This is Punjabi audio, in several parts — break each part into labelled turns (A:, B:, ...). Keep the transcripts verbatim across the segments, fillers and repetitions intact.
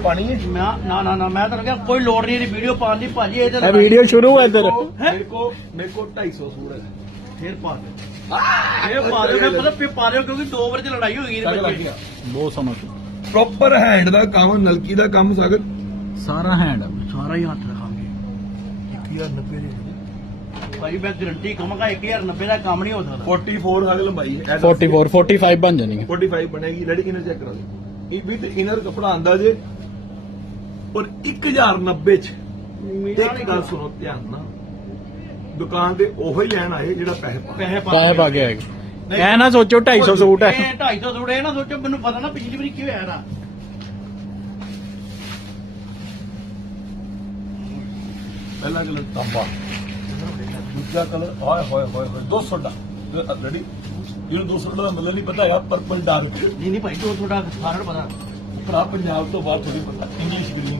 A: ਪਾਣੀ ਹੈ
B: ਮੈਂ ਨਾ ਨਾ ਨਾ ਮੈਂ ਤਾਂ ਕਿਹਾ ਕੋਈ ਲੋੜ ਨਹੀਂ ਇਹਦੀ ਵੀਡੀਓ ਪਾਉਣ ਦੀ ਭਾਜੀ ਇਹ ਤਾਂ
C: ਵੀਡੀਓ ਸ਼ੁਰੂ ਹੈ ਇੱਧਰ
A: ਮੇਰੇ ਕੋ ਮੇਰੇ ਕੋ ਢਾਈ ਸੌ ਸੂਟ ਹੈ
B: ਫੇਰ ਪਾ ਦਿਓ ਇਹ ਪਾ ਦਿਓ ਮੈਂ ਪਤਾ ਫਿਰ ਪਾ ਦਿਓ ਕਿਉਂਕਿ ਦੋ ਵਾਰ ਚ ਲੜਾਈ ਹੋ ਗਈ ਇਹਦੇ ਵਿੱਚ
C: ਬਹੁਤ ਸੋਹਣਾ
A: ਪ੍ਰੋਪਰ ਹੈਂਡ ਦਾ ਕੰਮ ਨਲਕੀ ਦਾ ਕੰਮ ਸਾਗਰ
C: ਸਾਰਾ ਹੈਂਡ
B: ਸਾਰਾ ਹੀ ਹੱਥ ਰਖਾਂਗੇ
A: ਇੱਕ ਹਜ਼ਾਰ ਨੱਬੇ ਦੇ
B: ਭਾਈ ਮੈਂ ਗਰੰਟੀ ਕਹਾਂਗਾ ਇੱਕ ਹਜ਼ਾਰ ਨੱਬੇ ਦਾ ਕੰਮ ਨਹੀਂ ਹੋ ਸਕਦਾ
A: ਚੌਵਾਲੀ ਹਾਗ ਲੰਬਾਈ ਹੈ
C: ਚੌਵਾਲੀ ਪੈਂਤਾਲੀ ਬਣ ਜਾਣਗੇ
A: ਪੈਂਤਾਲੀ ਬਣੇਗੀ ਲੜੀ ਇਨਰ ਚੈੱਕ ਕਰਾ ਦਿਓ ਇਹ ਵਿਦ ਇਨਰ ਕਪੜਾ ਆਂਦਾ ਜੇ ਔਰ ਇੱਕ ਹਜ਼ਾਰ ਨੱਬੇ ਚ ਇੱਕ ਗੱਲ ਸੁਣੋ ਧਿਆਨ ਨਾਲ ਦੁਕਾਨ ਤੇ ਉਹੋ ਹੀ ਲੈਣ ਆਏ ਜਿਹੜਾ ਪੈਸੇ ਪਾ
B: ਪੈਸੇ
C: ਪੈਸੇ ਪਾ ਕੇ ਆਏਗਾ ਐ ਨਾ ਸੋਚੋ ਢਾਈ ਸੌ ਸੂਟ ਹੈ
B: ਇਹ ਢਾਈ ਸੌ ਸੂਟ ਇਹ ਨਾ ਸੋਚੋ ਮੈਨੂੰ ਪਤਾ ਨਾ ਪਿਛਲੀ ਵਾਰੀ ਕੀ ਹੋਇਆ ਨਾ
A: ਪਹਿਲਾ ਕਲਰ ਤਾਂਬਾ ਦੂਜਾ ਕਲਰ ਹਾਏ ਹੋਏ ਹੋਏ ਹੋਏ ਦੋ ਸੌ ਦਾ ਰੈਡੀ ਇਹਨੂੰ ਦੋ ਸੌ ਦਾ ਮਤਲਬ ਨਹੀਂ ਪਤਾ ਯਾਰ ਪਰਪਲ ਡਾਰਕ
B: ਨਹੀਂ ਨਹੀਂ ਭਾਈ ਜੋ ਤੁਹਾਡਾ ਸਾਰਾ ਨੂੰ ਪਤਾ
A: ਭਰਾ ਪੰਜਾਬ ਤੋਂ ਬਾਹਰ ਥੋੜੀ ਪਤਾ ਇੰਗਲਿਸ਼ ਗ੍ਰੀਨ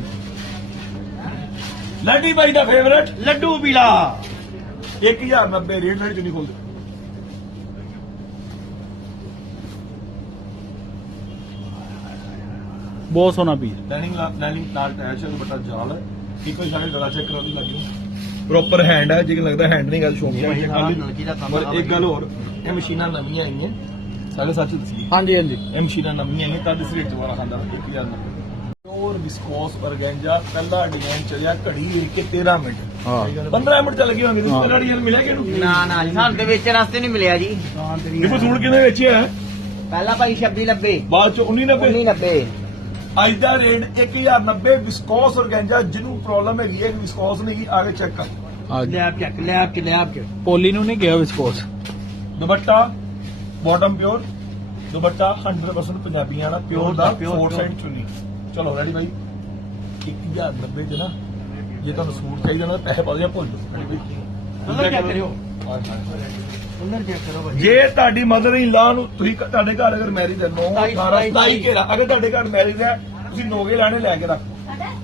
A: ਲੱਡੀ ਬਾਈ ਦਾ ਫੇਵਰਟ
B: ਲੱਡੂ ਪੀਲਾ
A: ਇੱਕ ਹਜ਼ਾਰ ਨੱਬੇ ਰੇਟ ਨਾਲ ਚੁਣੀ ਖੋਲਦੇ
C: ਬਹੁਤ ਸੋਹਣਾ ਪੀਸ
A: ਲਾਈਨਿੰਗ ਲਾਈਨਿੰਗ ਨਾਲ ਅਟੈਚ ਹੈ ਦੁਪੱਟਾ ਜਾਲ ਹੈ ਇੱਕੋ ਹੀ ਸਾਰੇ ਡਰਾ ਚੈੱਕ ਕਰਾਉਣ ਲੱਗੀ ਪ੍ਰੋਪਰ ਹੈਂਡ ਹੈ ਜੇ ਲੱਗਦਾ ਹੈਂਡ ਨਹੀਂ ਗੱਲ ਸ਼ੌਂਕੀ ਹੈ
B: ਨਲਕੀ ਦਾ ਕੰਮ
A: ਪਰ ਇੱਕ ਗੱਲ ਹੋਰ ਇਹ ਮਸ਼ੀਨਾਂ ਨਵੀਆਂ ਆਈਆਂ ਸਾਰੇ ਸੱਚ ਦੱਸੀ
C: ਹਾਂਜੀ ਹਾਂਜੀ
A: ਇਹ ਮਸ਼ੀਨਾਂ ਨਵੀਆਂ ਆਈਆਂ ਤਾਂ ਇਸ ਰੇਟ ਚ ਵਾਲਾ ਖਾਂਦਾ ਇੱਕ ਹਜ਼ਾਰ ਨੱਬੇ ਪਿਓਰ ਵਿਸਕੋਸ ਔਰਗੈਂਜਾ ਪਹਿਲਾ ਡਿਜ਼ਾਈਨ ਚੱਲਿਆ ਘੜੀ ਵੇਖ ਕੇ ਤੇਰਾਂ ਮਿੰਟ
C: ਹਾਂ
A: ਪੰਦਰਾਂ ਮਿੰਟ ਚੱਲ ਗਏ ਹੋਣਗੇ ਤੁਸੀਂ ਪਹਿਲਾ ਡਿਜ਼ਾਈਨ ਮਿਲਿਆ ਕਿ ਇਹਨੂੰ
D: ਨਾ ਨਾ ਜੀ ਸਾਨੂੰ ਤੇ ਵੇਚਣ ਵਾਸਤੇ ਨਹੀਂ ਮਿਲਿਆ ਜੀ
A: ਇਹ ਸੂਟ ਕਿੰਨੇ ਵੇਚਿਆ ਹੈ
D: ਪਹਿਲਾਂ ਭਾਈ ਛੱਬੀ ਨੱਬੇ
A: ਬਾਅਦ ਚ ਉੱਨੀ ਨੱਬੇ
D: ਉੱਨੀ ਨੱਬੇ
A: ਅੱਜ ਦਾ ਰੇਟ ਇੱਕ ਹਜ਼ਾਰ ਨੱਬੇ ਵਿਸਕੋਸ ਔਰਗੈਂਜਾ ਜਿਹਨੂੰ ਪ੍ਰੋਬਲਮ ਹੈਗੀ ਹੈ ਵਿਸਕੋਸ ਨਹੀਂ ਆਗੇ ਚੈੱਕ ਕਰ
B: ਲੈਬ ਚੈੱਕ ਲੈਬ ਚ ਲੈਬ ਚ
C: ਪੋਲੀ ਨੂੰ ਨਹੀਂ ਗਿਆ viscose
A: dupatta bottom pure dupatta hundred percent ਪੰਜਾਬੀਆਂ ਦਾ ਪਿਓਰ ਦਾ ਫੋਰ ਸਾਈਡ ਚੁੰਨੀ ਚਲੋ ਰੈਡੀ ਬਾਈ ਇੱਕ ਹਜ਼ਾਰ ਨੱਬੇ ਚ ਨਾ ਜੇ ਤੁਹਾਨੂੰ ਸੂਟ ਚਾਹੀਦਾ ਨਾ ਪੈਸੇ ਪਾ ਦਿਓ ਭੁੱਲ ਜਾਓ ਰੈਡੀ
B: ਕਲਰ
A: ਬਾਈ
B: ਚੈੱਕ ਕਰਿਓ ਕਲਰ ਚੈੱਕ ਕਰੋ ਭਾਈ
A: ਜੇ ਤੁਹਾਡੀ ਮਦਰ ਇਨ ਲਾ ਨੂੰ ਤੁਸੀਂ ਤੁਹਾਡੇ ਘਰ ਅਗਰ ਮੈਰਿਜ ਹੈ ਨੌ ਅਠਾਰਾਂ ਸਤਾਈ ਘੇਰਾ ਅਗਰ ਤੁਹਾਡੇ ਘਰ ਮੈਰਿਜ ਹੈ ਤੁਸੀਂ ਨੋਗੇ ਲੈਣੇ ਲੈ ਕੇ ਰੱਖੋ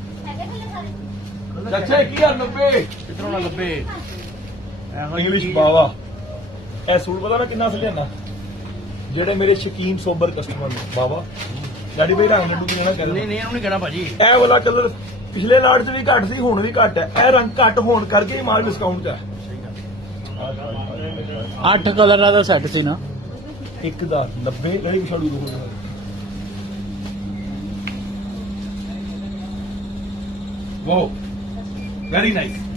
A: ਅੱਛਾ ਇੱਕ ਹਜ਼ਾਰ ਨੱਬੇ
B: ਕਿਤਰੋਂ ਨਾ ਲੱਭੇ
A: ਇੰਗਲਿਸ਼ ਬਾਵਾ ਇਹ ਸੂਟ ਪਤਾ ਮੈਂ ਕਿੰਨਾ ਸਲਿਆਣਾ ਜਿਹੜੇ ਮੇਰੇ ਸ਼ਕੀਨ ਸੋਬਰ ਕਸਟਮਰ ਨੇ ਬਾਵਾ ਡੈਡੀ ਭਾਈ ਰੰਗ ਲੱਡੂ ਕਿਹਨਾਂ ਕਰ
B: ਨਹੀਂ ਨਹੀਂ ਇਹਨੂੰ ਨਹੀਂ ਕਹਿਣਾ ਭਾਜੀ
A: ਇਹ ਵਾਲਾ ਕਲਰ ਪਿਛਲੇ ਲਾਟ 'ਚ ਵੀ ਘੱਟ ਸੀ ਹੁਣ ਵੀ ਘੱਟ ਹੈ ਇਹ ਰੰਗ ਘੱਟ ਹੋਣ ਕਰਕੇ ਹੀ ਮਾਲ ਡਿਸਕਾਊਂਟ 'ਚ ਹੈ
C: ਅੱਠ ਕਲਰਾਂ ਦਾ ਸੈੱਟ ਸੀ ਨਾ
A: ਇੱਕ ਦਾ ਨੱਬੇ ਨਹੀਂ ਛੱਡੂ ਦੋ ਵਾਓ ਵੈਰੀ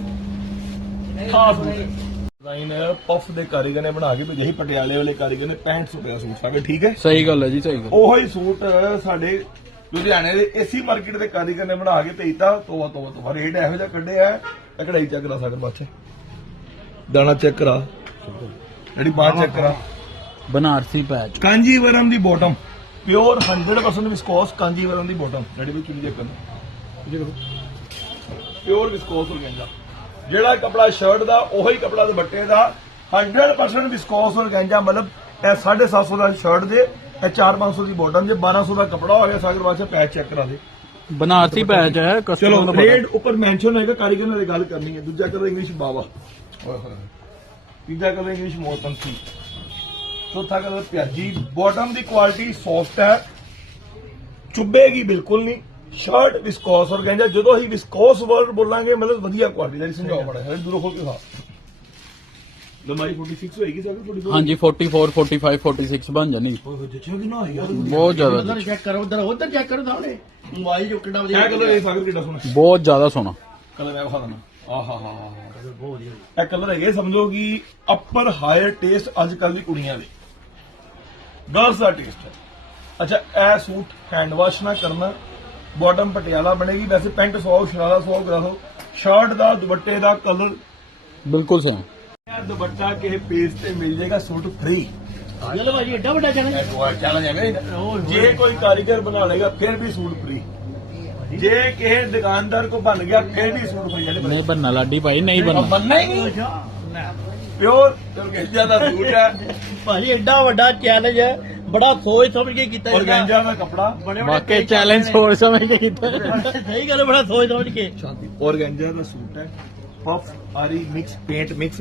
A: ਨਾਈਸ ਖਾਸ ਡਿਜ਼ਾਈਨ ਪਫ ਦੇ ਕਾਰੀਗਰ ਨੇ ਬਣਾ ਕੇ ਭੇਜਿਆ ਸੀ ਪਟਿਆਲੇ ਵਾਲੇ ਕਾਰੀਗਰ ਨੇ ਪੈਂਹਠ ਸੌ ਰੁਪਏ ਸੂਟ ਸਾਗੇ ਠੀਕ ਹੈ
C: ਸਹੀ ਗੱਲ ਹੈ ਜੀ ਸਹੀ ਗੱਲ
A: ਉਹੋ ਹੀ ਸੂਟ ਸਾਡੇ ਲੁਧਿਆਣੇ ਦੇ ਏਸੀ ਮਾਰਕੀਟ ਦੇ ਕਾਰੀਗਰ ਨੇ ਬਣਾ ਕੇ ਭੇਜਤਾ ਤੋਵਾ ਤੋਵਾ ਤੋਵਾ ਰੇਟ ਇਹੋ ਜਿਹਾ ਕੱਢਿਆ ਹੈ ਕਢਾਈ ਚੈੱਕ ਕਰਾ ਸਕਦਾ ਬਾਅਦ ਦਾਣਾ ਚੈੱਕ ਕਰਾ ਜਿਹੜੀ ਬਾਅਦ ਚੈੱਕ ਕਰਾ
C: ਬਨਾਰਸੀ ਪੈਚ
A: ਕਾਂਜੀਵਰਮ ਦੀ bottom pure hundred percent viscose Kanjeevaram ਦੀ ਬਾਟਮ ਜਿਹੜੀ ਵੀ ਚੁੰਨੀ ਚੈੱਕ ਕਰਨਾ ਪਿਓਰ ਵਿਸਕੋਸ ਔਰਗੈਂਜਾ ਜਿਹੜਾ ਕਪੜਾ ਸ਼ਰਟ ਦਾ ਉਹੀ ਕਪੜਾ ਦੁਪੱਟੇ ਦਾ ਹੰਡਰਡ ਪਰਸੈਂਟ ਵਿਸਕੋਸ ਔਰਗੈਂਜਾ ਮਤਲਬ ਇਹ ਸਾਢੇ ਸੱਤ ਸੌ ਦਾ ਸ਼ਰਟ ਦੇ ਇਹ ਚਾਰ ਪੰਜ ਸੌ ਦੀ ਬਾਟਮ ਜੇ ਬਾਰਾਂ ਸੌ ਦਾ ਕਪੜਾ ਹੋ ਗਿਆ ਸਾਗਰ ਵਾਸਤੇ ਪੈਚ ਚੈੱਕ ਕਰਾ ਦੇ
C: ਬਨਾਰਸੀ ਪੈਚ ਹੈ ਕਸਟਮਰ
A: ਚਲੋ ਰੇਟ ਉੱਪਰ ਮੈਂਸ਼ਨ ਹੋਏਗਾ ਕਾਰੀਗਰ ਨਾਲ ਗੱਲ ਕਰਨੀ ਹੈ ਦੂਜਾ ਕਲਰ ਇੰਗਲਿਸ਼ ਬਾਵਾ ਤੀਜਾ ਕਲਰ ਇੰਗਲਿਸ਼ ਮੌਸਮ ਸੀ ਚੌਥਾ ਕਲਰ ਪਿਆਜੀ ਬਾਟਮ ਦੀ ਕੁਆਲਿਟੀ ਸੌਫਟ ਹੈ ਚੁੱਭੇਗੀ ਬਿਲਕੁਲ ਨਹੀਂ ਸ਼ਰਟ ਵਿਸਕੋਸ ਔਰਗੈਂਜਾ ਜਦੋਂ ਹੀ ਵਿਸਕੋਸ ਵਰਡ ਬੋਲਾਂਗੇ ਮਤਲਬ ਵਧੀਆ ਕੁਆਲਿਟੀ ਦਾ ਸਮਝਾਓ ਬੜਾ ਹੈ ਦੂਰੋਂ ਖੋਲ ਕੇ ਖਾ ਲੰਬਾਈ ਛੱਤੀ ਛੇ ਹੋਏਗੀ ਸਰ ਚੌਂਤਾਲੀ
C: ਹਾਂਜੀ ਚੌਂਤਾਲੀ ਪੈਂਤਾਲੀ ਛੱਤਾਲੀ ਬਣ ਜਾਣੀ
A: ਓਏ ਜੱਚਾ ਕਿੰਨਾ ਆਇਆ
C: ਬਹੁਤ ਜ਼ਿਆਦਾ
B: ਉਧਰ ਚੈੱਕ ਕਰੋ ਉਧਰ ਉਧਰ ਚੈੱਕ ਕਰੋ ਸਾਹਮਣੇ ਮੋਬਾਈਲ ਜੋ ਕਿੰਨਾ ਵਧੀਆ
A: ਇਹ ਕਲਰ ਇਹ ਸਾਗਰ ਕਿੰਨਾ ਸੋਹਣਾ
C: ਬਹੁਤ ਜ਼ਿਆਦਾ ਸੋਹਣਾ
A: ਕਲਰ ਮੈਂ ਵਿਖਾ ਦਣਾ ਆਹਾ ਹਾ ਹਾ ਬਹੁਤ ਵਧੀਆ ਇਹ ਕਲਰ ਹੈਗੇ ਸਮਝੋ ਕਿ ਅਪਰ ਹਾਇਰ ਟੇਸਟ ਅੱਜ ਕੱਲ ਦੀ ਕੁੜੀਆਂ ਦੇ ਗਰਲਸ ਦਾ ਟੇਸਟ ਹੈ ਅੱਛਾ ਇਹ ਸੂਟ ਹੈਂਡ ਵਾਸ਼ ਨਾ ਕਰਨਾ ਬਾਟਮ ਪਟਿਆਲਾ ਬਣੇਗੀ ਵੈਸੇ ਪੈਂਟ ਸੌ ਸ਼ਰਾਰਾ ਸੌ ਕਰਾ ਦੋ ਸ਼ਰਟ ਦਾ ਦੁਪੱਟੇ ਦਾ ਕਲਰ
C: ਬਿਲਕੁਲ ਸਹੀ
A: ਇਹ ਦੁਪੱਟਾ ਕਿਸੇ ਪੇਜ ਤੇ ਮਿਲ ਜਾਏਗਾ ਸੂਟ ਫ੍ਰੀ
B: ਚਲੋ ਭਾਜੀ ਐਡਾ ਵੱਡਾ ਚੈਲੰਜ
A: ਚੈਲੰਜ ਹੈਗਾ ਜੇ ਕੋਈ ਕਾਰੀਗਰ ਬਣਾ ਲੇਗਾ ਫਿਰ ਵੀ ਸੂਟ ਫ੍ਰੀ ਜੇ ਕਿਸੇ ਦੁਕਾਨਦਾਰ ਕੋ ਬਣ ਗਿਆ ਫਿਰ ਵੀ ਸੂਟ ਫ੍ਰੀ
C: ਨਹੀਂ ਬੰਨਾ ਲਾਡੀ ਭਾਈ ਨਹੀਂ ਬੰਨਾ
A: ਬੰਨਾ ਹੀ ਨਹੀਂ ਪਿਓਰ ਔਰਗੈਂਜਾ ਦਾ ਸੂਟ ਹੈ
B: ਭਾਜੀ ਐਡਾ ਵੱਡਾ ਚੈਲੰਜ ਹੈ ਬੜਾ ਸੋਚ ਸਮਝ ਕੇ ਕੀਤਾ
A: ਔਰਗੈਂਜਾ ਦਾ ਕਪੜਾ
C: ਵਾਕਈ ਚੈਲੰਜ ਸੋਚ ਸਮਝ ਕੇ ਕੀਤਾ
B: ਸਹੀ ਗੱਲ ਬੜਾ ਸੋਚ ਸਮਝ ਕੇ
A: ਸ਼ਾਂਤੀ ਔਰਗੈਂਜਾ ਦਾ ਸੂਟ ਹੈ ਪਫ ਆਰੀ ਮਿਕਸ ਪੇਂਟ ਮਿਕਸ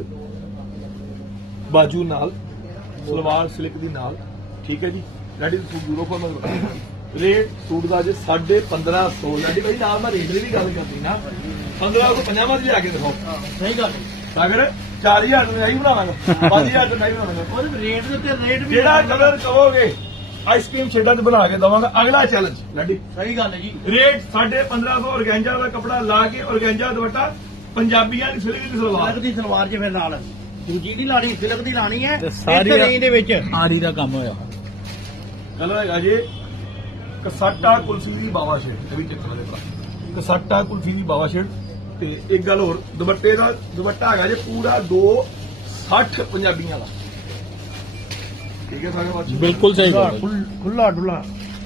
A: ਬਾਜੂ ਨਾਲ ਸਲਵਾਰ ਸਿਲਕ ਦੀ ਨਾਲ ਠੀਕ ਹੈ ਜੀ ਰੈਡੀ ਸੂਟ ਦੂਰੋਂ ਕੋਲ ਰੇਟ ਸੂਟ ਦਾ ਜੇ ਸਾਢੇ ਪੰਦਰਾਂ ਸੌ ਲੱਡੀ ਭਾਈ ਨਾਲ ਮੈਂ ਰੇਟ ਦੀ ਵੀ ਗੱਲ ਕਰਦੀ ਨਾ ਪੰਦਰਾਂ ਸੌ ਪੰਜਾਹ ਦੀ ਜਾ ਕੇ ਦਿਖਾਓ
B: ਸਹੀ ਗੱਲ
A: ਸਾਗਰ ਚਾਰ ਹਜ਼ਾਰ ਤੋਂ ਨਹੀਂ ਬਣਾਵਾਂਗਾ ਪੰਜ ਹਜ਼ਾਰ ਤੋਂ ਨਹੀਂ ਬਣਾਵਾਂਗਾ
B: ਉਹ ਰੇਟ ਦੇ ਉੱਤੇ ਰੇਟ ਵੀ
A: ਜਿਹੜਾ ਕਲਰ ਕਹੋਗੇ ਆਈਸਕ੍ਰੀਮ ਸ਼ੇਡਾਂ 'ਚ ਬਣਾ ਕੇ ਦਵਾਂਗਾ ਅਗਲਾ ਚੈਲੰਜ ਲੱਡੀ
B: ਸਹੀ ਗੱਲ ਹੈ ਜੀ
A: ਰੇਟ ਸਾਢੇ ਪੰਦਰਾਂ ਸੌ ਔਰਗੈਂਜਾ ਦਾ ਕੱਪੜਾ ਲਾ ਕੇ ਔਰਗੈਂਜਾ ਦੁਪੱਟਾ ਪੰਜਾਬੀਆਂ ਦੀ ਸਿਲਕ ਦੀ ਸਲਵਾਰ
B: ਸਿਲਕ ਦੀ ਸਲਵਾਰ ਜੇ ਫਿਰ ਨਾਲ ਦੂਜੀ ਦੀ ਲਾਣੀ ਸਿਲਕ ਦੀ ਲਾਣੀ ਹੈ
C: ਤੇ
B: ਇਸ
C: ਸਾਰੀ
B: ਰੇਂਜ ਦੇ ਵਿੱਚ
C: ਆਰੀ ਦਾ ਕੰਮ ਹੋਇਆ
A: ਕਲਰ ਹੈਗਾ ਜੀ ਕਸਾਟਾ ਕੁਲਫੀ ਦੀ ਬਾਵਾ ਸ਼ੇਡ ਇਹ ਵੀ ਚੱਕਰ ਦੇ ਭਰਾ ਕਸਾਟਾ ਕੁਲਫੀ ਦੀ ਬਾਵਾ ਸ਼ੇਡ ਤੇ ਇੱਕ ਗੱਲ ਹੋਰ ਦੁਪੱਟੇ ਦਾ ਦੁਪੱਟਾ ਹੈਗਾ ਜੀ ਪੂਰਾ ਦੋ ਸੱਠ ਪੰਜਾਬੀਆਂ ਦਾ ਠੀਕ ਹੈ ਸਾਰੇ ਬੱਚੇ
C: ਬਿਲਕੁਲ ਸਹੀ ਗੱਲ ਹੈ।
B: ਖੁੱਲਾ ਡੁੱਲਾ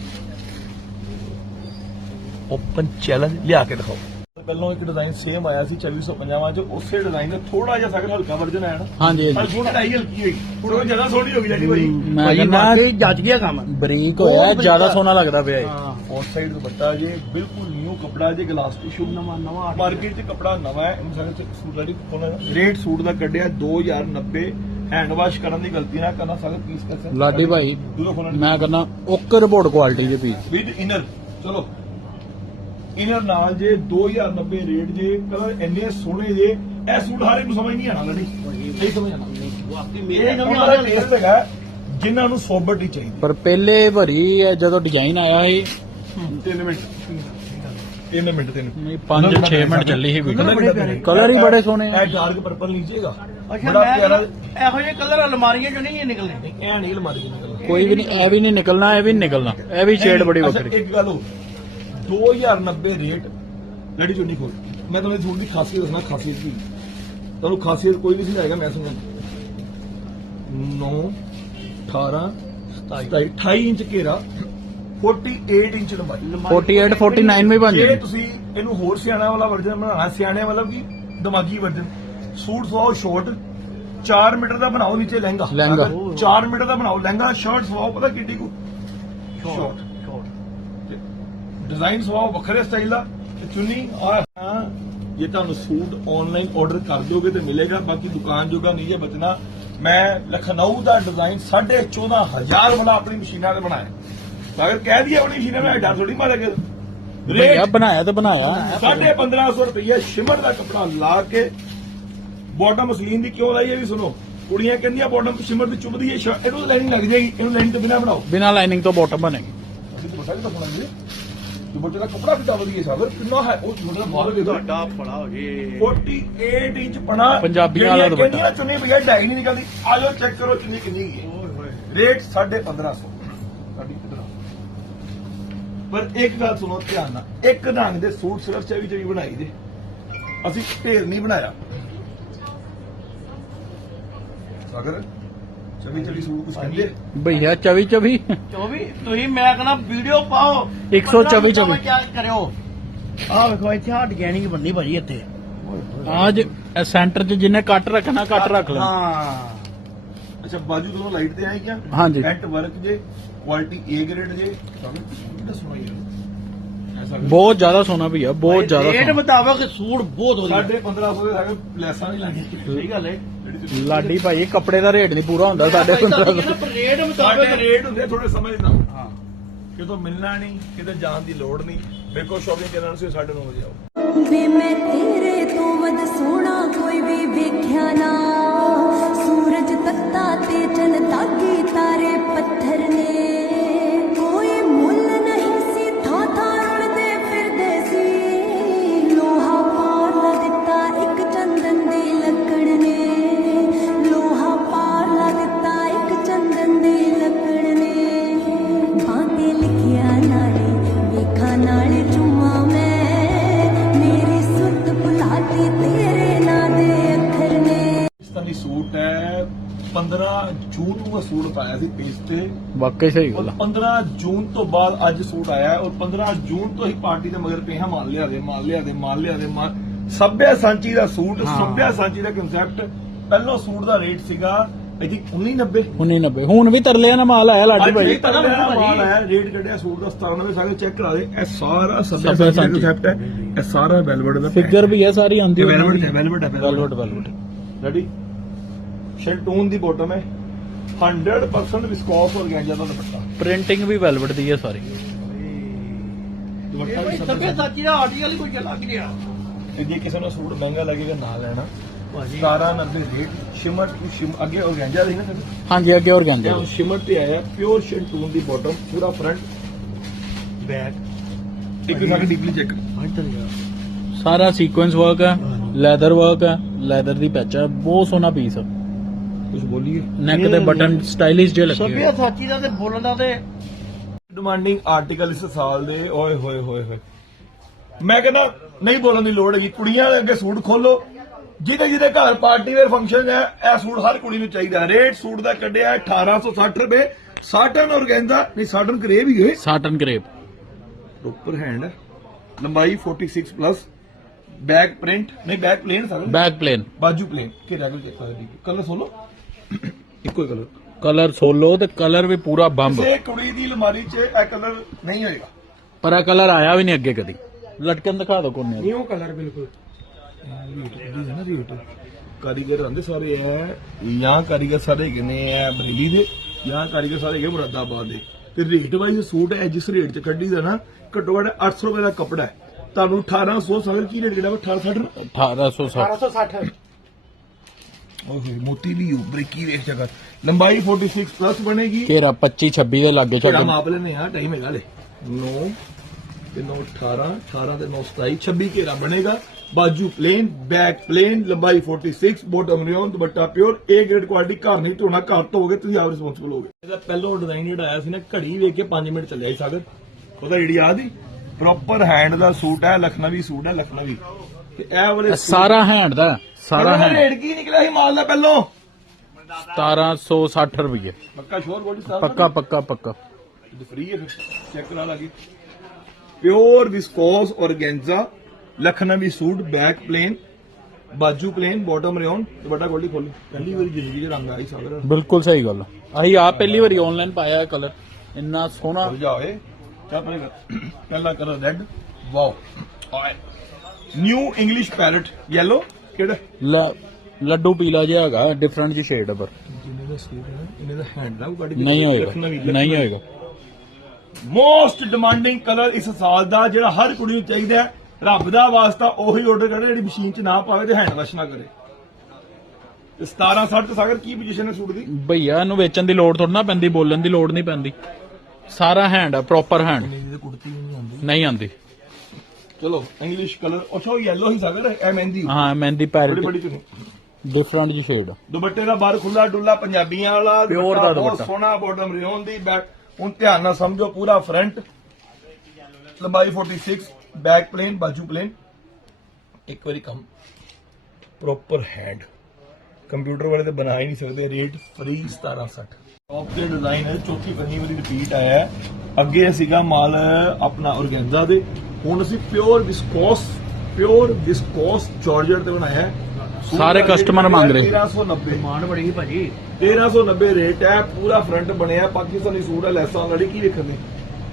A: ਓਪਨ ਚੈਲੰਜ ਲਿਆ ਕੇ ਦਿਖਾਓ ਪਹਿਲਾਂ ਇੱਕ ਡਿਜ਼ਾਈਨ ਸੇਮ ਆਇਆ ਸੀ ਚੌਵੀ ਸੌ ਪੰਜਾਹ ਚ ਉਸੇ ਡਿਜ਼ਾਈਨ ਦਾ ਥੋੜਾ ਜਿਹਾ ਸਾਗਰ ਹਲਕਾ ਵਰਜਨ ਆਇਆ ਨਾ
C: ਹਾਂਜੀ
A: ਪਰ
C: ਹਾਂਜੀ
A: ਥੋੜਾ ਢਾਈ ਹਲਕੀ ਹੋਈ ਥੋੜਾ ਜਿਆਦਾ ਸੋਹਣੀ ਹੋ ਗਈ ਜਿਹੜੀ ਭਾਈ
C: ਮੈਂ
B: ਭਾਈ
C: ਕਹਿੰਦਾ
B: ਵਾਕਈ ਜੱਜ ਗਿਆ ਕੰਮ
C: ਬਰੀਕ ਹੋਇਆ ਜਿਆਦਾ ਸੋਹਣਾ ਲੱਗਦਾ ਪਿਆ ਇਹ
B: ਹਾਂ
A: ਫੋਰ ਸਾਈਡ ਦੁਪੱਟਾ ਜੇ ਬਿਲਕੁਲ ਨਿਊ ਕਪੜਾ ਜੇ ਗਲਾਸ ਟਿਸ਼ੂ
B: ਨਵਾਂ ਨਵਾਂ
A: ਮਾਰਕੀਟ 'ਚ ਕਪੜਾ ਨਵਾਂ ਹੈ ਇਹਨੂੰ ਸਾਰੇ ਸੂਟ ਰੈਡੀ ਕੋਨਾ ਰੇਟ ਸੂਟ ਦਾ ਕੱਢਿਆ ਦੋ ਹਜ਼ਾਰ ਨੱਬੇ ਹੈਂਡ ਵਾਸ਼ ਕਰਨ ਦੀ ਗਲਤੀ ਨਾ ਕਰਨਾ ਸਾਗਰ ਪੀਸ ਕਰ
C: ਲਾਡੀ ਭਾਈ
A: ਦੂਰੋਂ ਖੋਲਣ
C: ਮੈਂ ਕਹਿੰਦਾ ਓਕੇ ਰਿਪੋਰਟ ਕੁਆਲਿਟੀ ਦੇ ਪੀਸ
A: ਵਿਦ ਇਨਰ ਚਲੋ ਇਨਰ ਨਾਲ ਜੇ ਦੋ ਹਜ਼ਾਰ ਨੱਬੇ ਰੇਟ ਜੇ ਕਲਰ ਇੰਨੇ ਸੋਹਣੇ ਜੇ ਇਹ ਸੂਟ ਹਰ ਇੱਕ ਨੂੰ ਸਮਝ ਨਹੀਂ ਆਣਾ ਲੜੀ ਨਹੀਂ ਸਮਝ ਆਣਾ
B: ਵਾਕਈ
A: ਮੇਰੇ
B: ਮੇਰੇ
A: ਨਵੇਂ
B: ਨਵੇਂ
A: ਦਾ ਟੇਸਟ ਹੈਗਾ ਜਿਨ੍ਹਾਂ ਨੂੰ ਸੋਬਰਟੀ ਚਾਹੀਦੀ
C: ਪਰ ਪਹਿਲੇ ਭਰੀ ਹੈ ਜਦੋਂ ਡਿਜ਼ਾਈਨ ਆਇਆ ਸੀ
A: ਤਿੰਨ ਮਿੰਟ ਤਿੰਨ ਮਿੰਟ ਤਿੰਨ
C: ਪੰਜ ਛੇ ਮਿੰਟ ਚੱਲੀ ਸੀ
A: ਕਲਰ ਬੜੇ ਪਿਆਰੇ।
C: ਵੀਡੀਓ ਕਲਰ ਹੀ ਬੜੇ ਸੋਹਣੇ ਆ
A: ਇਹ ਡਾਰਕ ਪਰਪਲ ਨੀਚੇਗਾ
B: ਅੱਛਾ
A: ਬੜਾ
B: ਮੈਂ
A: ਪਿਆਰਾ
B: ਕਹਿੰਦਾ ਇਹੋ ਜਿਹੇ ਕਲਰ ਅਲਮਾਰੀਆਂ ਚੋਂ ਨਹੀਂ ਇਹ ਨਿਕਲਦੇ
A: ਇਹ ਨੀਲ ਮਾਰ ਕੇ ਨਿਕਲ
C: ਕੋਈ ਵੀ ਨਹੀਂ ਇਹ ਵੀ ਨਹੀਂ ਨਿਕਲਣਾ ਇਹ ਵੀ ਨਹੀਂ ਨਿਕਲਣਾ ਇਹ ਵੀ ਸ਼ੇਡ ਬੜੀ
A: ਅੱਛਾ,
C: ਵੱਖਰੀ
A: ਇੱਕ ਗੱਲ ਹੋ ਦੋ ਹਜ਼ਾਰ ਨੱਬੇ ਰੇਟ ਲੜੀ ਚੁੰਨੀ ਖੋਲ ਮੈਂ ਤੁਹਾਨੂੰ ਸੂਟ ਦੀ ਖਾਸੀਅਤ ਦੱਸਣਾ ਖਾਸੀਅਤ ਕੀ ਤੁਹਾਨੂੰ ਖਾਸੀਅਤ ਕੋਈ ਨਹੀਂ ਸਮਝਾਏਗਾ ਮੈਂ ਸਮਝਾਉਂਦਾ ਨੌ ਅਠਾਰਾਂ ਸਤਾਈ ਅਠਾਈ ਇੰਚ ਘੇਰਾ ਅਠਤਾਲੀ ਇੰਚ ਲੰਬਾਈ
C: ਅਠਤਾਲੀ ਉਨਤਾਲੀ ਵੀ ਬਣ
A: ਜੇ
C: ਜਾਣੀ
A: ਤੁਸੀਂ ਇਹਨੂੰ ਹੋਰ ਸਿਆਣਾ ਵਾਲਾ ਵਰਜਨ ਬਣਾਉਣਾ ਸਿਆਣੇ ਮਤਲਬ ਕਿ ਦਿਮਾਗੀ ਵਰਜਨ ਸੂਟ ਸਵਾਓ ਸ਼ਾਰਟ ਚਾਰ ਮੀਟਰ ਦਾ ਬਣਾਓ ਨੀਚੇ ਲਹਿੰਗਾ
C: ਲਹਿੰਗਾ।
A: ਚਾਰ ਮੀਟਰ ਦਾ ਬਣਾਓ ਲਹਿੰਗਾ ਸ਼ਰਟ ਸਵਾਓ ਪਤਾ ਕਿੱਡੀ ਕੋ
B: ਸ਼ੋਰਟ ਸ਼ੋਰਟ
A: ਡਿਜ਼ਾਈਨ ਸਵਾਓ ਵੱਖਰੇ ਸਟਾਈਲ ਦਾ ਤੇ ਚੁੰਨੀ ਆ ਜੇ ਤੁਹਾਨੂੰ ਸੂਟ ਆਨਲਾਈਨ ਆਰਡਰ ਕਰ ਦਿਓਗੇ ਤੇ ਮਿਲੇਗਾ ਬਾਕੀ ਦੁਕਾਨ ਜੋਗਾ ਨਹੀਂ ਜੇ ਬਚਣਾ ਮੈਂ ਲਖਨਊ ਦਾ ਡਿਜ਼ਾਈਨ ਸਾਢੇ ਚੌਦਾਂ ਹਜ਼ਾਰ ਵਾਲਾ ਆਪਣੀ ਮਸ਼ੀਨਾਂ ਤੇ ਬਣਾਇਆ ਅਗਰ ਕਹਿ ਦਈਏ ਆਪਣੀ ਮਸ਼ੀਨਾਂ ਮੈਂ ਡਰ ਥੋੜੀ ਮਾਰਾਂਗੇ
C: ਭਈਆ
A: ਰੇਟ
C: ਬਣਾਇਆ ਤਾਂ ਬਣਾਇਆ
A: ਸਾਢੇ ਪੰਦਰਾਂ ਸੌ ਰੁਪਏ ਸ਼ਿਮਰ ਦਾ ਕੱਪੜਾ ਲਾ ਕੇ ਬਾਟਮ ਮਸਲੀਨ ਦੀ ਕਿਉਂ ਲਾਈ ਇਹ ਵੀ ਸੁਣੋ ਕੁੜੀਆਂ ਕਹਿੰਦੀਆਂ ਬਾਟਮ ਸ਼ਿਮਰ ਦੀ ਚੁੱਭਦੀ ਹੈ ਸ਼ਰ- ਇਹਨੂੰ ਲਾਈਨਿੰਗ ਲੱਗ ਜਾਏਗੀ ਇਹਨੂੰ ਲਾਈਨਿੰਗ ਤੋਂ ਬਿਨਾ ਬਣਾਓ
C: ਬਿਨਾਂ ਲਾਈਨਿੰਗ ਤੋਂ ਬਾਟਮ ਬਣੇਗੀ
A: ਅਸੀਂ ਦੁਪੱਟਾ ਵੀ ਤਾਂ ਬਣਾਉਂਦੇ ਦੁਪੱਟੇ ਦਾ ਕੱਪੜਾ ਕਿੰਨਾ ਵਧੀਆ ਸਾਗਰ ਕਿੰਨਾ ਹੈ ਉਹ ਦੁਪੱਟਾ ਬਾਹਰ ਦੇਖੋ
B: ਤੁਹਾਡਾ ਫੜਾ ਹੋ ਜੇ
A: ਅੜਤਾਲੀ ਇੰਚ ਪਣਾ
C: ਪੰਜਾਬੀਆਂ ਵਾਲਾ ਦੁਪੱਟਾ।
A: ਜਿਹੜੀਆਂ ਚੁੰਨੀ ਬਗੈਰ ਡਾਈ ਨਹੀਂ ਨਿਕਲਦੀ ਆ ਜਾਓ ਚੈੱਕ ਕਰੋ ਚੁੰਨੀ ਕਿੰਨੀ ਕੀ ਹੈ
B: ਓਏ ਹੋਏ
A: ਰੇਟ ਸਾਢੇ ਪੰਦਰਾਂ ਸੌ ਸਾਡੀ ਕਿਤਨਾ ਪਰ ਇੱਕ ਗੱਲ ਸੁਣੋ ਧਿਆਨ ਨਾਲ ਇੱਕ ਰੰਗ ਦੇ ਸੂਟ ਸਿਰਫ ਚੌਵੀ ਚੌਵੀ ਬਣਾਈ ਦੇ ਅਸੀਂ ਢੇਰ ਨਹੀਂ ਬਣਾਇਆ ਸਾਗਰ ਚੌਵੀ ਚੌਵੀ ਸੂਟ ਕੁਝ ਕਹਿੰਦੇ
C: ਭਈਆ ਚੌਵੀ ਚੌਵੀ
B: ਚੌਵੀ ਤੁਸੀਂ ਮੈਂ ਕਹਿੰਦਾ ਵੀਡੀਓ ਪਾਓ
C: ਇੱਕ ਸੌ ਚੌਵੀ ਚੌਵੀ।
B: ਕਿਆ ਕਰਿਓ ਆਹ ਵੇਖੋ ਇੱਥੇ ਆ ਡਿਜ਼ਾਈਨਿੰਗ ਬੰਨੀ ਭਾਜੀ ਇੱਥੇ
C: ਅੱਜ ਸੈਂਟਰ 'ਚ ਜਿੰਨੇ ਕੱਟ ਰੱਖਣਾ ਕੱਟ ਰੱਖ ਲੈ
B: ਹਾਂ
A: ਅੱਛਾ ਬਾਜੂ ਦੋਨੋਂ ਲਾਈਟ ਤੇ ਆਏ ਕਿਆ
C: ਹਾਂਜੀ।
A: ਪੈਂਟ ਵਰਕ ਜੇ ਕੁਆਲਿਟੀ ਏ ਗ੍ਰੇਡ ਜੇ ਸਾਗਰ ਕਿੰਨਾ ਸੋਹਣਾ ਯਾਰ ਐਸਾ
C: ਬਹੁਤ ਜ਼ਿਆਦਾ ਸੋਹਣਾ ਭਈਆ ਬਹੁਤ ਜ਼ਿਆਦਾ
B: ਰੇਟ
C: ਸੋਹਣਾ
B: ਮੁਤਾਬਕ ਸੂਟ ਬਹੁਤ ਵਧੀਆ
A: ਸਾਢੇ ਪੰਦਰਾਂ ਸੌ ਦੇ ਸਾਗਰ ਲੈਸਾਂ ਨਹੀਂ ਲਾਈਆਂ
B: ਸਹੀ ਗੱਲ ਹੈ
C: ਲਾਡੀ ਭਾਈ ਕੱਪੜੇ ਦਾ ਰੇਟ ਨਹੀਂ ਪੂਰਾ ਹੁੰਦਾ ਸਾਡੇ ਪੰਦਰਾਂ ਸੌ
B: ਰੇਟ
A: ਸਾਡੇ
B: ਮੁਤਾਬਕ
A: ਰੇਟ ਹੁੰਦੇ ਥੋੜੇ ਸਮਝਦਾ
B: ਹਾਂ
A: ਕਿਤੋਂ ਮਿਲਣਾ ਨਹੀਂ ਕਿਤੇ ਜਾਣ ਦੀ ਲੋੜ ਨਹੀਂ ਵੇਖੋ ਸ਼ਾਪਿੰਗ ਕਰਨ ਸੀ ਸਾਢੇ ਨੌ ਵਜੇ ਆਓ
E: ਵੇ ਮੈਂ ਤੇਰੇ ਤੋਂ ਵੱਧ ਸੋਹਣਾ ਕੋਈ ਵੀ ਵੇਖਿਆ ਨਾ ਸੂਰਜ ਤੱਤਾ ਤੇ ਚੰਨ ਤਾਕੀ ਤਾਰੇ ਪੱਥਰ ਨੇ ਕੋਈ ਮੁੱਲ ਨਹੀਂ ਸੀ ਥਾਂ ਥਾਂ ਰੁਲਦੇ ਫਿਰਦੇ ਸੀ ਲੋਹਾ ਪਾਰ ਲਾ ਦਿੱਤਾ ਇੱਕ ਚੰਦਨ ਦੀ ਲੱਕੜ ਨੇ ਲੋਹਾ ਪਾਰ ਲਾ ਦਿੱਤਾ ਇੱਕ ਚੰਦਨ ਦੀ ਲੱਕੜ ਨੇ ਬਾਤੇ ਲਿਖਿਆ ਨਾਲੇ ਵੇਖਾਂ ਨਾਲੇ ਚੁੰਮਾ ਮੈਂ ਮੇਰੀ ਸੁਰਤ ਭੁਲਾਤੀ ਤੇਰੇ ਨਾਂ ਦੇ ਅੱਖਰ ਨੇ
A: ਇਸ ਤਰ੍ਹਾਂ ਦੀ ਸੂਟ ਹੈ ਪੰਦਰਾਂ ਜੂਨ ਨੂੰ ਇਹ ਸੂਟ ਪਾਇਆ ਸੀ ਪੇਜ ਤੇ
C: ਵਾਕਈ ਸਹੀ
A: ਔਰ
C: ਗੱਲ ਆ
A: ਪੰਦਰਾਂ ਜੂਨ ਤੋਂ ਬਾਅਦ ਅੱਜ ਸੂਟ ਆਇਆ ਹੈ ਔਰ ਪੰਦਰਾਂ ਜੂਨ ਤੋਂ ਹੀ ਪਾਰਟੀ ਦੇ ਮਗਰ ਪਏ ਹਾਂ ਮਾਲ ਲਿਆ ਦੇ ਮਾਲ ਲਿਆ ਦੇ ਮਾਲ ਲਿਆ ਦੇ ਮਾਲ ਸੱਭਿਆ ਸਾਂਚੀ ਦਾ ਸੂਟ ਸੱਭਿਆ ਸਾਂਚੀ ਦਾ ਕਨਸੈਪਟ ਪਹਿਲਾਂ ਸੂਟ ਦਾ ਰੇਟ ਸੀਗਾ ਆਈ ਥਿੰਕ ਉੱਨੀ ਨੱਬੇ
C: ਉੱਨੀ ਨੱਬੇ ਹੁਣ ਵੀ ਤਰਲਿਆਂ ਨਾਲ ਮਾਲ ਆਇਆ ਲਾਡੀ
A: ਅੱਜ
C: ਭਾਈ
A: ਇਹ ਤਰ੍ਹਾਂ ਦਾ ਮਾਲ ਆਇਆ ਰੇਟ ਕੱਢਿਆ ਸੂਟ ਦਾ ਸਤਾਰਾਂ ਨੱਬੇ ਸਾਰੇ ਚੈੱਕ ਕਰਾ ਦੇ ਇਹ ਸਾਰਾ ਸੱਭਿਆ
C: ਸੱਭਿਆ
A: ਸਾਂਚੀ ਦਾ
C: ਸਾਂਚੀ।
A: ਕਨਸੈਪਟ ਹੈ ਇਹ ਸਾਰਾ ਵੈਲਵਟ ਦਾ
C: ਫਿਗਰ ਵੀ ਹੈ ਸਾਰੀ ਆਂਦੀ
A: ਇਹ ਵੈਲਵਟ ਹੈ ਵੈਲਵਟ ਹੈ
C: ਵੈਲਵਟ ਵੈਲਵਟ
A: ਰੈਡੀ ਸ਼ੈਲਟੂਨ ਦੀ ਬੋਟਮ ਹੈ ਹੰਡਰਡ ਪਰਸੈਂਟ ਵਿਸਕੋਸ ਔਰਗੈਂਜਾ ਦਾ ਦੁਪੱਟਾ
C: ਪ੍ਰਿੰਟਿੰਗ ਵੀ ਵੈਲਵਟ ਦੀ ਹੈ ਸਾਰੀ
A: ਦੁਪੱਟਾ ਵੀ
B: ਸਭੇ
A: ਸਭ
B: ਸਾਚੀ ਦਾ ਆਰਟੀਕਲ ਹੀ ਕੋਈ ਲੱਗ ਗਿਆ
A: ਤੇ ਜੇ ਕਿਸੇ ਨੂੰ ਸੂਟ ਮਹਿੰਗਾ ਲੱਗੇਗਾ ਨਾ ਲੈਣਾ
B: ਭਾਜੀ
A: ਸਤਾਰਾਂ ਨੱਬੇ ਰੇਟ ਸ਼ਿਮਰ ਟੂ ਸ਼ਿਮਰ ਅੱਗੇ ਔਰਗੈਂਜਾ ਸੀ ਨਾ ਸਰ
C: ਹਾਂਜੀ ਅੱਗੇ ਔਰਗੈਂਜਾ
A: ਇਹ ਸ਼ਿਮਰ ਤੇ ਆਇਆ ਪਿਓਰ ਸ਼ਿੰਟੂਨ ਦੀ ਬਾਟਮ ਪੂਰਾ ਫਰੰਟ
B: ਬੈਗ
A: ਇੱਕ ਸਾਡਾ ਡੀਪਲੀ ਚੈੱਕ
B: ਇੱਧਰ ਜਾ
C: ਸਾਰਾ ਸੀਕੁਐਂਸ ਵਰਕ ਹੈ ਲੈਦਰ ਵਰਕ ਹੈ ਲੈਦਰ ਦੀ ਪੈਚ ਹੈ ਬਹੁਤ ਸੋਹਣਾ ਪੀਸ ਹੈ
A: ਕੁਝ ਬੋਲੀਏ
C: ਨੈਕ ਦੇ ਬਟਨ ਸਟਾਈਲਿਸ਼ ਜਿਹੇ ਲੱਗੇ ਹੋਏ
B: ਸਭੇ ਸਾਚੀ ਦਾ ਤੇ ਬੋਲਣ ਦਾ ਤੇ
A: ਡਿਮਾਂਡਿੰਗ ਆਰਟੀਕਲ ਇਸ ਸਾਲ ਦੇ ਓਏ ਹੋਏ ਹੋਏ ਹੋਏ ਮੈਂ ਕਹਿੰਦਾ ਨਹੀਂ ਬੋਲਣ ਦੀ ਲੋੜ ਹੈ ਜੀ ਕੁੜੀਆਂ ਦੇ ਅੱਗੇ ਸੂਟ ਖੋਲੋ ਜਿਹਦੇ ਜਿਹਦੇ ਘਰ ਪਾਰਟੀ ਵੇਅਰ ਫੰਕਸ਼ਨ ਹੈ ਇਹ ਸੂਟ ਹਰ ਕੁੜੀ ਨੂੰ ਚਾਹੀਦਾ ਰੇਟ ਸੂਟ ਦਾ ਕੱਢਿਆ ਅਠਾਰਾਂ ਸੌ ਸੱਠ ਰੁਪਏ ਸਾਟਨ ਔਰਗੈਂਜ਼ਾ ਨਹੀਂ ਸਾਟਨ ਕਰੇਵ ਹੀ ਹੈ
C: ਸਾਟਨ ਕਰੇਪ
A: ਪ੍ਰੋਪਰ ਹੈਂਡ ਹੈ ਲੰਬਾਈ छियालीस ਪਲੱਸ ਬੈਕ ਪ੍ਰਿੰਟ ਨਹੀਂ ਬੈਕ ਪਲੇਨ ਸਾਰਾ
C: ਬੈਕ ਪਲੇਨ
A: ਬਾਜੂ ਪਲੇਨ ਕਿ ਰੈਗੂਲਰ ਕੀਤਾ ਹੈ ਕਲਰ ਸੋਲੋ ਇੱਕੋ ਹੀ ਕਲਰ
C: ਕਲਰ ਸੋਲੋ ਤੇ ਕਲਰ ਵੀ ਪੂਰਾ ਬੰਬ
A: ਕਿਸੇ ਕੁੜੀ ਦੀ ਅਲਮਾਰੀ 'ਚ ਇਹ ਕਲਰ ਨਹੀਂ ਹੋਏਗਾ
C: ਪਰ ਇਹ ਕਲਰ ਆਇਆ ਵੀ ਨਹੀਂ ਅੱਗੇ ਕਦੀ ਲਟਕਣ ਦਿਖਾ ਦੋ ਕੋਨੇ
A: ਨਿਊ ਕਲਰ ਬਿਲਕੁਲ ਕਾਰੀਗਰ ਆਂਦੇ ਸਾਰੇ ਐ ਜਾਂ ਕਾਰੀਗਰ ਸਾਰੇ ਕਿਨੇ ਐ ਬਰੇਲੀ ਦੇ ਜਾਂ ਕਾਰੀਗਰ ਸਾਰੇ ਹੈਗੇ ਮੁਰਾਦਾਬਾਦ ਦੇ ਤੇ ਰੇਟ ਵਾਈਜ਼ ਸੂਟ ਹੈ ਜਿਸ ਰੇਟ 'ਚ ਕੱਢੀ ਦਾ ਨਾ ਘੱਟੋ ਘੱਟ ਅੱਠ ਸੌ ਰੁਪਏ ਦਾ ਕੱਪੜਾ ਹੈ ਤੁਹਾਨੂੰ ਅਠਾਰਾਂ ਸੌ ਸਾਲ ਕੀ ਰੇਟ ਜਿਹੜਾ ਅਠਾਰਾਂ ਸੌ ਸੱਠ
C: ਅਠਾਰਾਂ ਸੌ ਸੱਠ
A: ਓਏ ਮੋਤੀ ਵੀ ਹੋ ਬ੍ਰੇਕੀ ਵੇਖ ਜਗ੍ਹਾ ਲੰਬਾਈ छियालीस ਪਲੱਸ ਬਣੇਗੀ
C: ਘੇਰਾ ਪੱਚੀ ਛੱਬੀ ਦੇ ਲਾਗੇ
A: ਕਿਹੜਾ
C: ਛੱਡ
A: ਮਾਪ ਲੈਨੇ ਆ ਟਾਈਮ ਹੈਗਾ ਲੈ ਨੌ ਤੇ ਨੌ ਅਠਾਰਾਂ ਅਠਾਰਾਂ ਤੇ ਨੌ ਸਤਾਈ ਛੱਬੀ ਘੇਰਾ ਬਣੇਗਾ ਬਾਜੂ ਪਲੇਨ ਬੈਕ ਪਲੇਨ ਲੰਬਾਈ छियालीस bottom rayon dupatta pure A grade quality ਘਰ ਨਹੀਂ ਧੋਣਾ ਘਰ ਧੋਗੇ ਤੁਸੀਂ ਆਪ ਰਿਸਪੌਂਸਿਬਲ ਹੋਗੇ ਇਹਦਾ ਪਹਿਲਾ ਡਿਜ਼ਾਈਨ ਜਿਹੜਾ ਆਇਆ ਸੀ ਨਾ ਘੜੀ ਵੇਖ ਕੇ ਪੰਜ ਮਿੰਟ ਚੱਲਿਆ ਸੀ ਸਾਗਰ ਉਹਦਾ ਜਿਹੜੀ ਯਾਦ ਹੀ ਪ੍ਰੋਪਰ ਹੈਂਡ ਦਾ ਸੂਟ ਹੈ ਲਖਨਵੀ ਸੂਟ ਹੈ ਲਖਨਵੀ ਤੇ ਇਹ ਵਾਲੇ
C: ਸਾਰਾ ਹੈਂਡ ਦਾ ਸਾਰਾ ਹੈਂਡ
A: ਰੇਟ ਕੀ ਨਿਕਲਿਆ ਸੀ ਮਾਲ ਦਾ ਪਹਿਲੋਂ
C: ਸਤਾਰਾਂ ਸੌ ਸੱਠ ਰੁਪਏ
A: ਪੱਕਾ ਸ਼ੋਰ ਬੋਡੀ ਸਟਾਰ
C: ਪੱਕਾ ਪੱਕਾ ਪੱਕਾ
A: ਫ੍ਰੀ ਹੈ ਫਿਰ ਚੈੱਕ ਕਰਾ ਲਾਗੇ pure viscose organza Lucknowi suit back plain ਬਾਜੂ plain bottom rayon dupatta Goldy ਖੋਲ ਪਹਿਲੀ ਵਾਰੀ ਜ਼ਿੰਦਗੀ 'ਚ ਰੰਗ ਆਈ ਸਾਗਰ
C: ਬਿਲਕੁਲ ਸਹੀ ਗੱਲ ਅਸੀਂ ਆਪ ਪਹਿਲੀ ਵਾਰੀ ਆਨਲਾਈਨ ਪਾਇਆ ਇਹ ਕਲਰ ਇੰਨਾ ਸੋਹਣਾ
A: ਹੋ ਜਾਵੇ ਚੱਲ ਪਰੇ ਕਰ ਪਹਿਲਾ ਕਲਰ ਰੈੱਡ ਵਾਓ ਆਏ ਨਿਊ ਇੰਗਲਿਸ਼ ਪੈਰਟ ਯੈਲੋ ਕਿਹੜਾ
C: ਲ- ਲੱਡੂ ਪੀਲਾ ਜਿਹਾ ਹੈਗਾ ਡਿਫਰੈਂਟ ਜੀ ਸ਼ੇਡ ਪਰ
A: ਜਿਹਨੇ ਦਾ ਸੂਟ ਹੈ ਨਾ ਇਹਨੇ ਦਾ ਹੈਂਡ ਦਾ ਕੱਢ
C: ਨਹੀਂ ਹੋਏਗਾ ਨਹੀਂ ਹੋਏਗਾ
A: ਮੋਸਟ ਡਿਮਾਂਡਿੰਗ ਕਲਰ ਇਸ ਸਾਲ ਦਾ ਜਿਹੜਾ ਹਰ ਕੁੜੀ ਨੂੰ ਚਾਹੀਦਾ ਹੈ ਰੱਬ ਦਾ ਵਾਸਤਾ ਉਹੀ ਆਰਡਰ ਕਰੇ ਜਿਹੜੀ ਮਸ਼ੀਨ 'ਚ ਨਾ ਪਾਵੇ ਤੇ ਹੈਂਡ ਵਾਸ਼ ਨਾ ਕਰੇ ਤੇ ਸਤਾਰਾਂ ਸੱਠ ਸਾਗਰ ਕੀ ਪੋਜੀਸ਼ਨ ਹੈ ਸੂਟ ਦੀ
C: ਭਈਆ ਇਹਨੂੰ ਵੇਚਣ ਦੀ ਲੋੜ ਥੋੜਾ ਨਾ ਪੈਂਦੀ ਬੋਲਣ ਦੀ ਲੋੜ ਨਹੀਂ ਪੈਂਦੀ ਸਾਰਾ ਹੈਂਡ ਆ ਪ੍ਰੋਪਰ ਹੈਂਡ
A: ਇਹਦੀ ਕੁੜਤੀ ਵੀ ਨਹੀਂ ਆਉਂਦੀ
C: ਨਹੀਂ ਆਂਦੀ
A: ਚਲੋ ਇੰਗਲਿਸ਼ ਕਲਰ ਅੱਛਾ ਯੈਲੋ ਹੀ ਸਾਗਰ ਇਹ ਮਹਿੰਦੀ
C: ਹਾਂ ਮਹਿੰਦੀ
A: ਬੜੀ
C: ਪੈਰਟ
A: ਬੜੀ ਚੁਣੀ
C: ਡਿਫਰੈਂਟ ਜੀ ਸ਼ੇਡ
A: ਦੁਪੱਟੇ ਦਾ ਬਾਹਰ ਖੁੱਲਾ ਡੁੱਲਾ ਪੰਜਾਬੀਆਂ ਵਾਲਾ
C: Pure ਦਾ
A: ਬਹੁਤ
C: ਦੁਪੱਟਾ।
A: ਸੋਹਣਾ ਬਾਟਮ ਰਿਓਨ ਦੀ ਬੈਕ ਹੁਣ ਧਿਆਨ ਨਾਲ ਸਮਝੋ ਪੂਰਾ ਫਰੰਟ ਲੰਬਾਈ छियालीस ਬੈਕ ਪਲੇਨ ਬਾਜੂ ਪਲੇਨ ਇੱਕ ਵਾਰੀ ਕੰਮ ਪ੍ਰੋਪਰ ਹੈਂਡ ਕੰਪਿਊਟਰ ਵਾਲੇ ਤੇ ਬਣਾ ਹੀ ਨਹੀਂ ਸਕਦੇ ਰੇਟ ਫ੍ਰੀ ਸਤਾਰਾਂ ਸੱਠ ਟੌਪ ਦੇ ਡਿਜ਼ਾਈਨ ਹੈ ਚੌਥੀ ਪੰਜਵੀਂ ਵਾਰੀ ਰਿਪੀਟ ਆਇਆ ਹੈ ਅੱਗੇ ਸੀਗਾ ਮਾਲ ਆਪਣਾ ਔਰਗੈਂਜ਼ਾ ਦੇ ਹੁਣ ਅਸੀਂ pure viscose pure viscose georgette ਤੇ ਬਣਾਇਆ ਹੈ
C: ਸਾਰੇ customer ਮੰਗ ਰਹੇ।
A: ਤੇਰਾਂ ਸੌ ਨੱਬੇ
B: ਮਾਨ ਬੜੀ ਸੀ ਭਾਜੀ
A: ਤੇਰਾਂ ਸੌ ਨੱਬੇ ਰੇਟ ਹੈ ਪੂਰਾ ਫਰੰਟ ਬਣਿਆ ਪਾਕਿਸਤਾਨੀ ਸੂਟ ਹੈ ਲੈਸਾਂ ਵਾਲੀ ਕੀ ਵੇਖਣ ਦੇ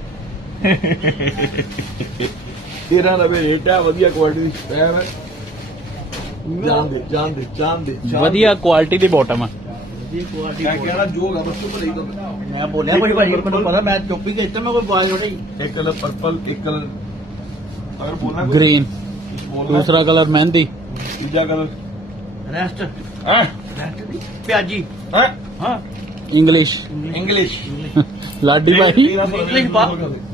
A: ਤੇਰਾਂ ਨੱਬੇ ਰੇਟ ਹੈ ਵਧੀਆ ਕੁਆਲਿਟੀ ਦੀ ਸਪੈਮ ਹੈ ਜਾਨ ਦੇ ਜਾਨ ਦੇ ਜਾਨ ਦੇ ਜਾਨ
C: ਵਧੀਆ ਕੁਆਲਿਟੀ ਦੀ ਬਾਟਮ ਹੈ
B: ਜੀ ਕੁਆਲਿਟੀ
A: ਮੈਂ ਕਹਿਣਾ ਜੋਗਾ ਬਸ ਤੂੰ ਭਲੇ ਹੀ ਤਾਂ
B: ਮੈਂ ਬੋਲਿਆ ਭਾਜੀ ਭਾਜੀ ਮੈਨੂੰ ਪਤਾ ਮੈਂ ਚੁੱਪ ਹੀ ਕੀਤਾ ਮੈਂ ਕੋਈ ਬਾਜ਼ ਨਹੀਂ
A: ਇੱਕ ਕਲਰ ਪਰਪਲ ਇੱਕ ਕਲਰ ਅਗਰ ਬੋਲਣਾ ਕੋਈ
C: ਗ੍ਰੀਨ
A: ਬੋਲਣਾ
C: ਦੂਸਰਾ ਕਲਰ ਮਹਿੰਦੀ
A: ਤੀਜਾ ਕਲਰ
B: ਰੈਸਟ
A: ਹੈ
B: ਰੈਸਟ ਦੀ ਪਿਆਜੀ
A: ਹੈ
B: ਹਾਂ
A: ਇੰਗਲਿਸ਼ ਇੰਗਲਿਸ਼
C: ਲਾਡੀ ਭਾਈ
B: ਇੰਗਲਿਸ਼ ਬਾ-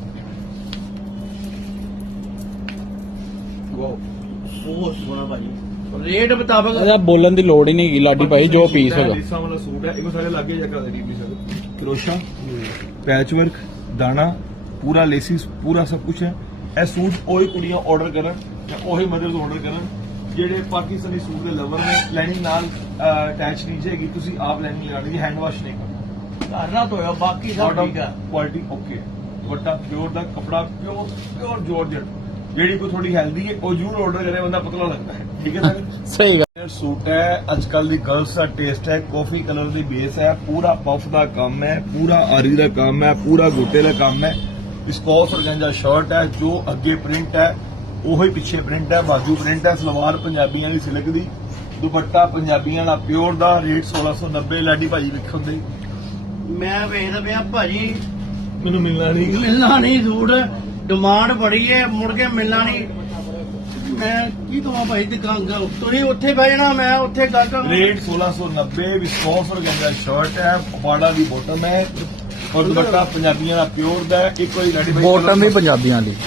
A: ਵਾਓ
B: ਬਹੁਤ ਸੋਹਣਾ ਭਾਜੀ ਰੇਟ ਮੁਤਾਬਕ
C: ਇਹਦਾ ਬੋਲਣ ਦੀ ਲੋੜ ਹੀ ਨਹੀਂ ਹੈਗੀ ਲਾਡੀ ਭਾਈ ਜੋ ਪੀਸ ਹੈਗਾ
A: ਲੀਸਾਂ ਵਾਲਾ ਸੂਟ ਹੈ ਇਹੋ ਸਾਰੇ ਲੱਗੇ ਜਗ੍ਹਾ ਦੇ ਡੀਪੀ ਸਰ ਕਰੋਸ਼ਾ ਪੈਚ ਵਰਕ ਦਾਣਾ ਪੂਰਾ ਲੇਸਿਸ ਪੂਰਾ ਸਭ ਕੁਝ ਹੈ ਇਹ ਸੂਟ ਉਹੀ ਕੁੜੀਆਂ ਆਰਡਰ ਕਰਨ ਜਾਂ ਉਹੀ ਮਦਰਸ ਆਰਡਰ ਕਰਨ ਜਿਹੜੇ ਪਾਕਿਸਤਾਨੀ ਸੂਟ ਦੇ ਲਵਰ ਨੇ ਲਾਈਨਿੰਗ ਨਾਲ ਅਟੈਚ ਨਹੀਂ ਜਾਏਗੀ ਤੁਸੀਂ ਆਪ ਲਾਈਨਿੰਗ ਲਗਾਣੀ ਹੈ ਹੈਂਡ ਵਾਸ਼ ਨਹੀਂ ਕਰਨਾ
B: ਘਰ ਨਾ ਧੋਇਓ ਬਾਕੀ ਸਭ ਠੀਕ ਆ
A: ਕੁਆਲਿਟੀ ਓਕੇ ਦੁਪੱਟਾ ਪਿਓਰ ਦਾ ਕਪੜਾ ਪਿਓਰ ਪਿਓਰ ਜਾਰਜਟ ਜਿਹੜੀ ਕੋਈ ਥੋੜੀ ਹੈਲਦੀ ਹੈ ਉਹ ਜ਼ਰੂਰ ਆਰਡਰ ਕਰੇ ਬੰਦਾ ਪਤਲਾ ਲੱਗਦਾ ਹੈ ਠੀਕ ਹੈ ਸਰ
C: ਸਹੀ ਗੱਲ
A: ਇਹ ਸੂਟ ਹੈ ਅੱਜ ਕੱਲ ਦੀ ਗਰਲਸ ਦਾ ਟੇਸਟ ਹੈ ਕਾਫੀ ਕਲਰ ਦੀ ਬੇਸ ਹੈ ਪੂਰਾ ਪਫ ਦਾ ਕੰਮ ਹੈ ਪੂਰਾ ਆਰੀ ਦਾ ਕੰਮ ਹੈ ਪੂਰਾ ਗੋਟੇ ਦਾ ਕੰਮ ਹੈ ਵਿਸਕੋਸ ਔਰਗੈਂਜਾ ਸ਼ਰਟ ਹੈ ਜੋ ਅੱਗੇ ਪ੍ਰਿੰਟ ਹੈ ਉਹੀ ਪਿੱਛੇ ਪ੍ਰਿੰਟ ਹੈ ਬਾਜੂ ਪ੍ਰਿੰਟ ਹੈ ਸਲਵਾਰ ਪੰਜਾਬੀਆਂ ਦੀ ਸਿਲਕ ਦੀ ਦੁਪੱਟਾ ਪੰਜਾਬੀਆਂ ਦਾ ਪਿਓਰ ਦਾ ਰੇਟ ਸੋਲਾਂ ਸੌ ਨੱਬੇ ਲਾਡੀ ਭਾਜੀ ਵੇਖੋ ਦੇ
B: ਮੈਂ ਵੇਖਦਾ ਪਿਆ ਭਾਜੀ
A: ਮੈਨੂੰ ਮਿਲਣਾ ਨਹੀਂ
B: ਮਿਲਣਾ ਨਹੀਂ ਸੂਟ ਡਿਮਾਂਡ ਬੜੀ ਹੈ, ਮੁੜ ਕੇ ਮਿਲਣਾ ਨਹੀਂ। ਮੈਂ ਕੀ ਕਹਾਂ ਭਾਈ, ਦੁਕਾਨ ਤੁਸੀਂ ਉੱਥੇ ਬਹਿ ਜਾਣਾ, ਮੈਂ ਉੱਥੇ ਗੱਲ ਕਰਾਂ।
A: रेट सोलह सौ नब्बे विस्कोस और गंजा शर्ट है, पवाड़ा दी बॉटम है और दुपट्टा पंजाबियों का प्योर दा है। एक बारी रेडी
C: ਬੋਟਮ ਵੀ ਪੰਜਾਬੀਆਂ ਦੀ।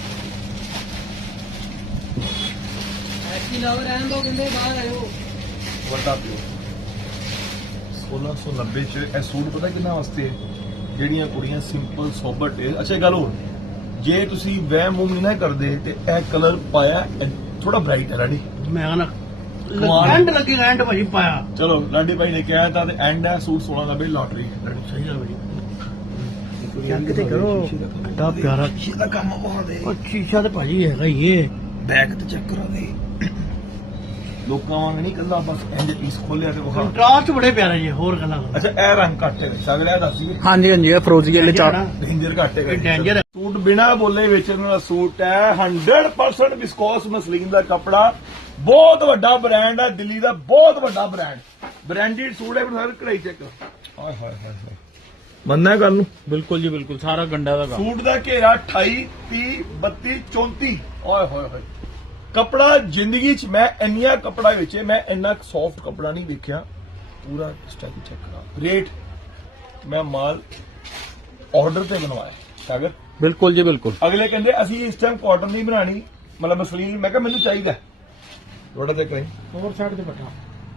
A: दुपट्टा प्योर सोलह सौ नब्बे च ਇਹ ਸੂਟ ਪਤਾ ਕਿੰਨਾ ਵਾਸਤੇ ਹੈ? ਜਿਹੜੀਆਂ ਕੁੜੀਆਂ ਸਿੰਪਲ ਸੋਬਰ ਟੇ। ਅੱਛਾ ਇਹ ਗੱਲ ਹੋਰ, ਜੇ ਤੁਸੀਂ ਵਹਿਮ ਮੂੰਹ ਨਹੀਂ ਨਾ ਕਰਦੇ ਤੇ ਇਹ ਕਲਰ ਪਾਇਆ ਥੋੜਾ ਬ੍ਰਾਈਟ ਹੈ ਰਾਡੀ।
B: ਮੈਂ ਨਾ
A: ਕਮਾਲ।
B: ਐਂਡ ਲੱਗੀ ਐਂਡ ਭਾਜੀ ਪਾਇਆ।
A: ਚਲੋ ਲਾਡੀ ਭਾਈ ਨੇ ਕਿਹਾ ਤਾਂ ਐਂਡ ਹੈ ਸੂਟ सोलह ਦਾ ਬਿਲ ਲਾਟਰੀ
B: ਸਹੀ ਗੱਲ ਭਾਜੀ, ਚੈੱਕ ਤੇ ਕਰੋ ਕਿੰਨਾ ਪਿਆਰਾ
A: ਦਾ ਕੰਮ ਬਹੁਤ ਹੈ।
B: ਉਹ ਸ਼ੀਸ਼ਾ ਤੇ ਭਾਜੀ ਹੈਗਾ ਹੀ ਇਹ।
A: ਬੈਕ ਤੇ ਚੈੱਕ ਕਰੋ ਦੇ ਲੋਕਾਂ ਵਾਂਗ ਨਹੀਂ ਕੱਲਾ ਬਸ ਇੰਜ ਪੀਸ ਖੋਲਿਆ ਤੇ ਵਿਖਾ।
B: ਕੰਟਰਾਸਟ ਬੜੇ ਪਿਆਰੇ ਜੀ, ਹੋਰ ਗੱਲਾਂ ਕਰੋ।
A: ਅੱਛਾ ਇਹ ਰੰਗ ਘੱਟ ਹੈ ਸਗਲਿਆ ਦੱਸੀ
C: ਹਾਂਜੀ ਹਾਂਜੀ ਇਹ ਫਰੋਜ਼ੀ ਵਾਲੇ ਚਾਰ।
A: ਡੇਂਜਰ ਘੱਟ ਹੈ
B: ਇਹ danger ਹੈ।
A: ਸੂਟ ਬਿਨਾ ਬੋਲੇ ਵੇਚਣ ਵਾਲਾ ਸੂਟ ਹੈ। ਸੌ ਪਰਸੈਂਟ ਵਿਸਕੋਸ ਮਸਲੀਨ ਦਾ ਕੱਪੜਾ, ਬਹੁਤ ਵੱਡਾ ਬ੍ਰਾਂਡ ਹੈ, ਦਿੱਲੀ ਦਾ ਬਹੁਤ ਵੱਡਾ ਬ੍ਰਾਂਡ, ਬ੍ਰਾਂਡਡ ਸੂਟ ਹੈ। ਸਰ ਕਢਾਈ ਚੈੱਕ ਹਾਏ ਹਾਏ ਹਾਏ ਹਾਏ ਮੰਨਣਾ ਗੱਲ ਨੂੰ।
C: ਬਿਲਕੁਲ ਜੀ ਬਿਲਕੁਲ, ਸਾਰਾ ਗੰਡਾ ਦਾ ਕੰਮ।
A: ਸੂਟ ਦਾ ਘੇਰਾ ਅਠਾਈ ਤੀਹ ਬੱਤੀ ਚੌਂਤੀ ਓਏ ਹੋਏ ਹੋਏ। ਕਪੜਾ ਜ਼ਿੰਦਗੀ 'ਚ ਮੈਂ ਇੰਨੀਆਂ ਕਪੜਾ ਵਿੱਚ ਮੈਂ ਇੰਨਾ ਸੌਫਟ ਕਪੜਾ ਨਹੀਂ ਵੇਖਿਆ। ਪੂਰਾ ਸਟਾਈਲ ਚੈੱਕ ਕਰਾ। ਰੇਟ ਮੈਂ ਮਾਲ ਆਰਡਰ ਤੇ ਬਣਵਾਇਆ ਸਾਗਰ।
C: ਬਿਲਕੁਲ ਜੀ ਬਿਲਕੁਲ।
A: ਅਗਲੇ ਕਹਿੰਦੇ ਅਸੀਂ ਇਸ ਟਾਈਮ ਕਾਟਨ ਨਹੀਂ ਬਣਾਣੀ, ਮਤਲਬ ਮਸਲੀਨ। ਮੈਂ ਕਿਹਾ ਮੈਨੂੰ ਚਾਹੀਦਾ ਥੋੜਾ ਤੇ ਕਹੀਂ
B: ਹੋਰ ਸਾਈਡ ਤੇ ਬਟਾ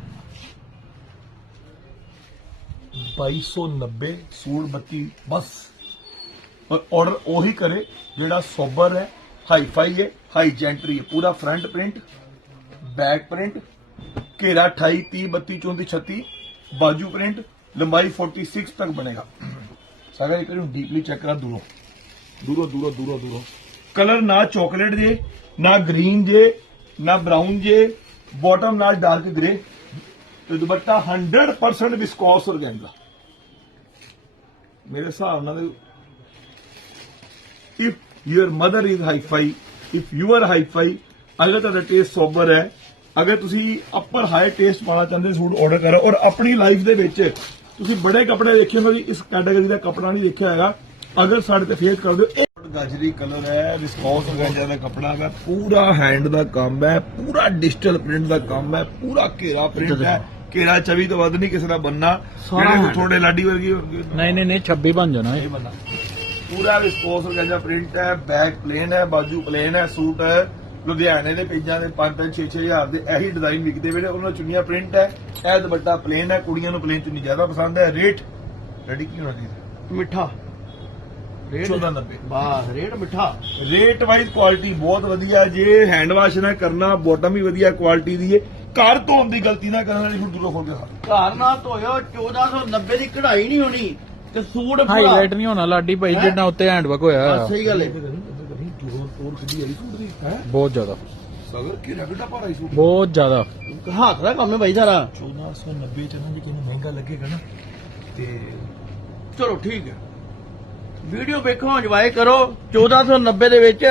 A: ਬਾਈ ਸੌ ਨੱਬੇ ਸੂਟ ਬੱਤੀ ਬਸ। ਔਰ ਆਰਡਰ ਉਹੀ ਕਰੇ ਜਿਹੜਾ ਸੋਬਰ ਹੈ, ਹਾਈ ਫਾਈ ਹੈ, ਹਾਈ ਜੈਂਟਰੀ ਹੈ। ਪੂਰਾ ਫਰੰਟ ਪ੍ਰਿੰਟ, बैक प्रिंट, घेरा अठाई तीह बत्ती चौंतीस छत्ती, बाजू प्रिंट, लंबाई छियालीस तक बनेगा। सारा एक डीपली चेक करा दूरों दूरों दूरों दूरों दूरों कलर ना चॉकलेट जे ना ग्रीन जे ना ब्राउन जे, बॉटम ना डार्क ग्रे, तो दुपट्टा हंड्रेड परसेंट विस्कॉस ऑर्गेन्जा। मेरे हिसाब नाल if your mother is hi fi, if you are hi fi, अगर तुहाडा टेस्ट सोबर है, अगर तुसी अपर हाई टेस्ट पाना चाहते सूट ऑर्डर करो। और अपनी लाइफ दे विच तुसी बड़े कपड़े देखे होंगे, इस कैटेगरी का कपड़ा नहीं देखा है। अगर साढ़े ते फेस कर दो, गाजरी कलर है, विस्कॉस ऑर्गेन्जा का कपड़ा है, पूरा हैंड का काम है, पूरा डिजिटल प्रिंट का काम है, पूरा घेरा प्रिंट है। घेरा चौबी तो वध नहीं किसी का बनना, थोड़े लाडी वर्गी
C: नहीं नहीं नहीं छब्बी बन जाना
A: ये बनना। पूरा विस्कॉस ऑर्गेन्जा प्रिंट है, बैक प्लेन है, बाजू प्लेन है। सूट है लुधियाने के पेजा के पांच पांच छे छे हजार के यही डिजाइन विकते हुए, उन्होंने चुनिया प्रिंट है, यह दुपट्टा प्लेन है, कुड़ियों को प्लेन चुनी ज्यादा पसंद है। रेट रेडी की होना चाहिए
B: मिठा
A: चौदह नब्बे।
B: बस रेट मिठा,
A: रेट वाइज क्वालिटी बहुत वधिया। जे हैंड वाश ना करना, बॉटम भी वधिया क्वालिटी दी है। घर धोन की गलती ना करना, नहीं दूरों खोल के खा।
B: घर ना धोयो चौदह सौ नब्बे की कढ़ाई नहीं होनी ते सूट पूरा
C: हाईलाइट नहीं होना लाडी भाई, जिन्ना उत्ते हैंडवर्क होया
B: हाँ, सही गल है।
C: बहुत ज्यादा,
A: सगर की रगड़ा पा रही सूट
C: बहुत ज्यादा
B: हाथ का काम है भाई सारा।
A: चौदह सौ नब्बे च ना, जे किन्नू महंगा लगेगा ना ते
B: चलो ठीक है, वीडियो देखो इंजॉय करो। चौदह सौ नब्बे ਦੇ ਵਿੱਚ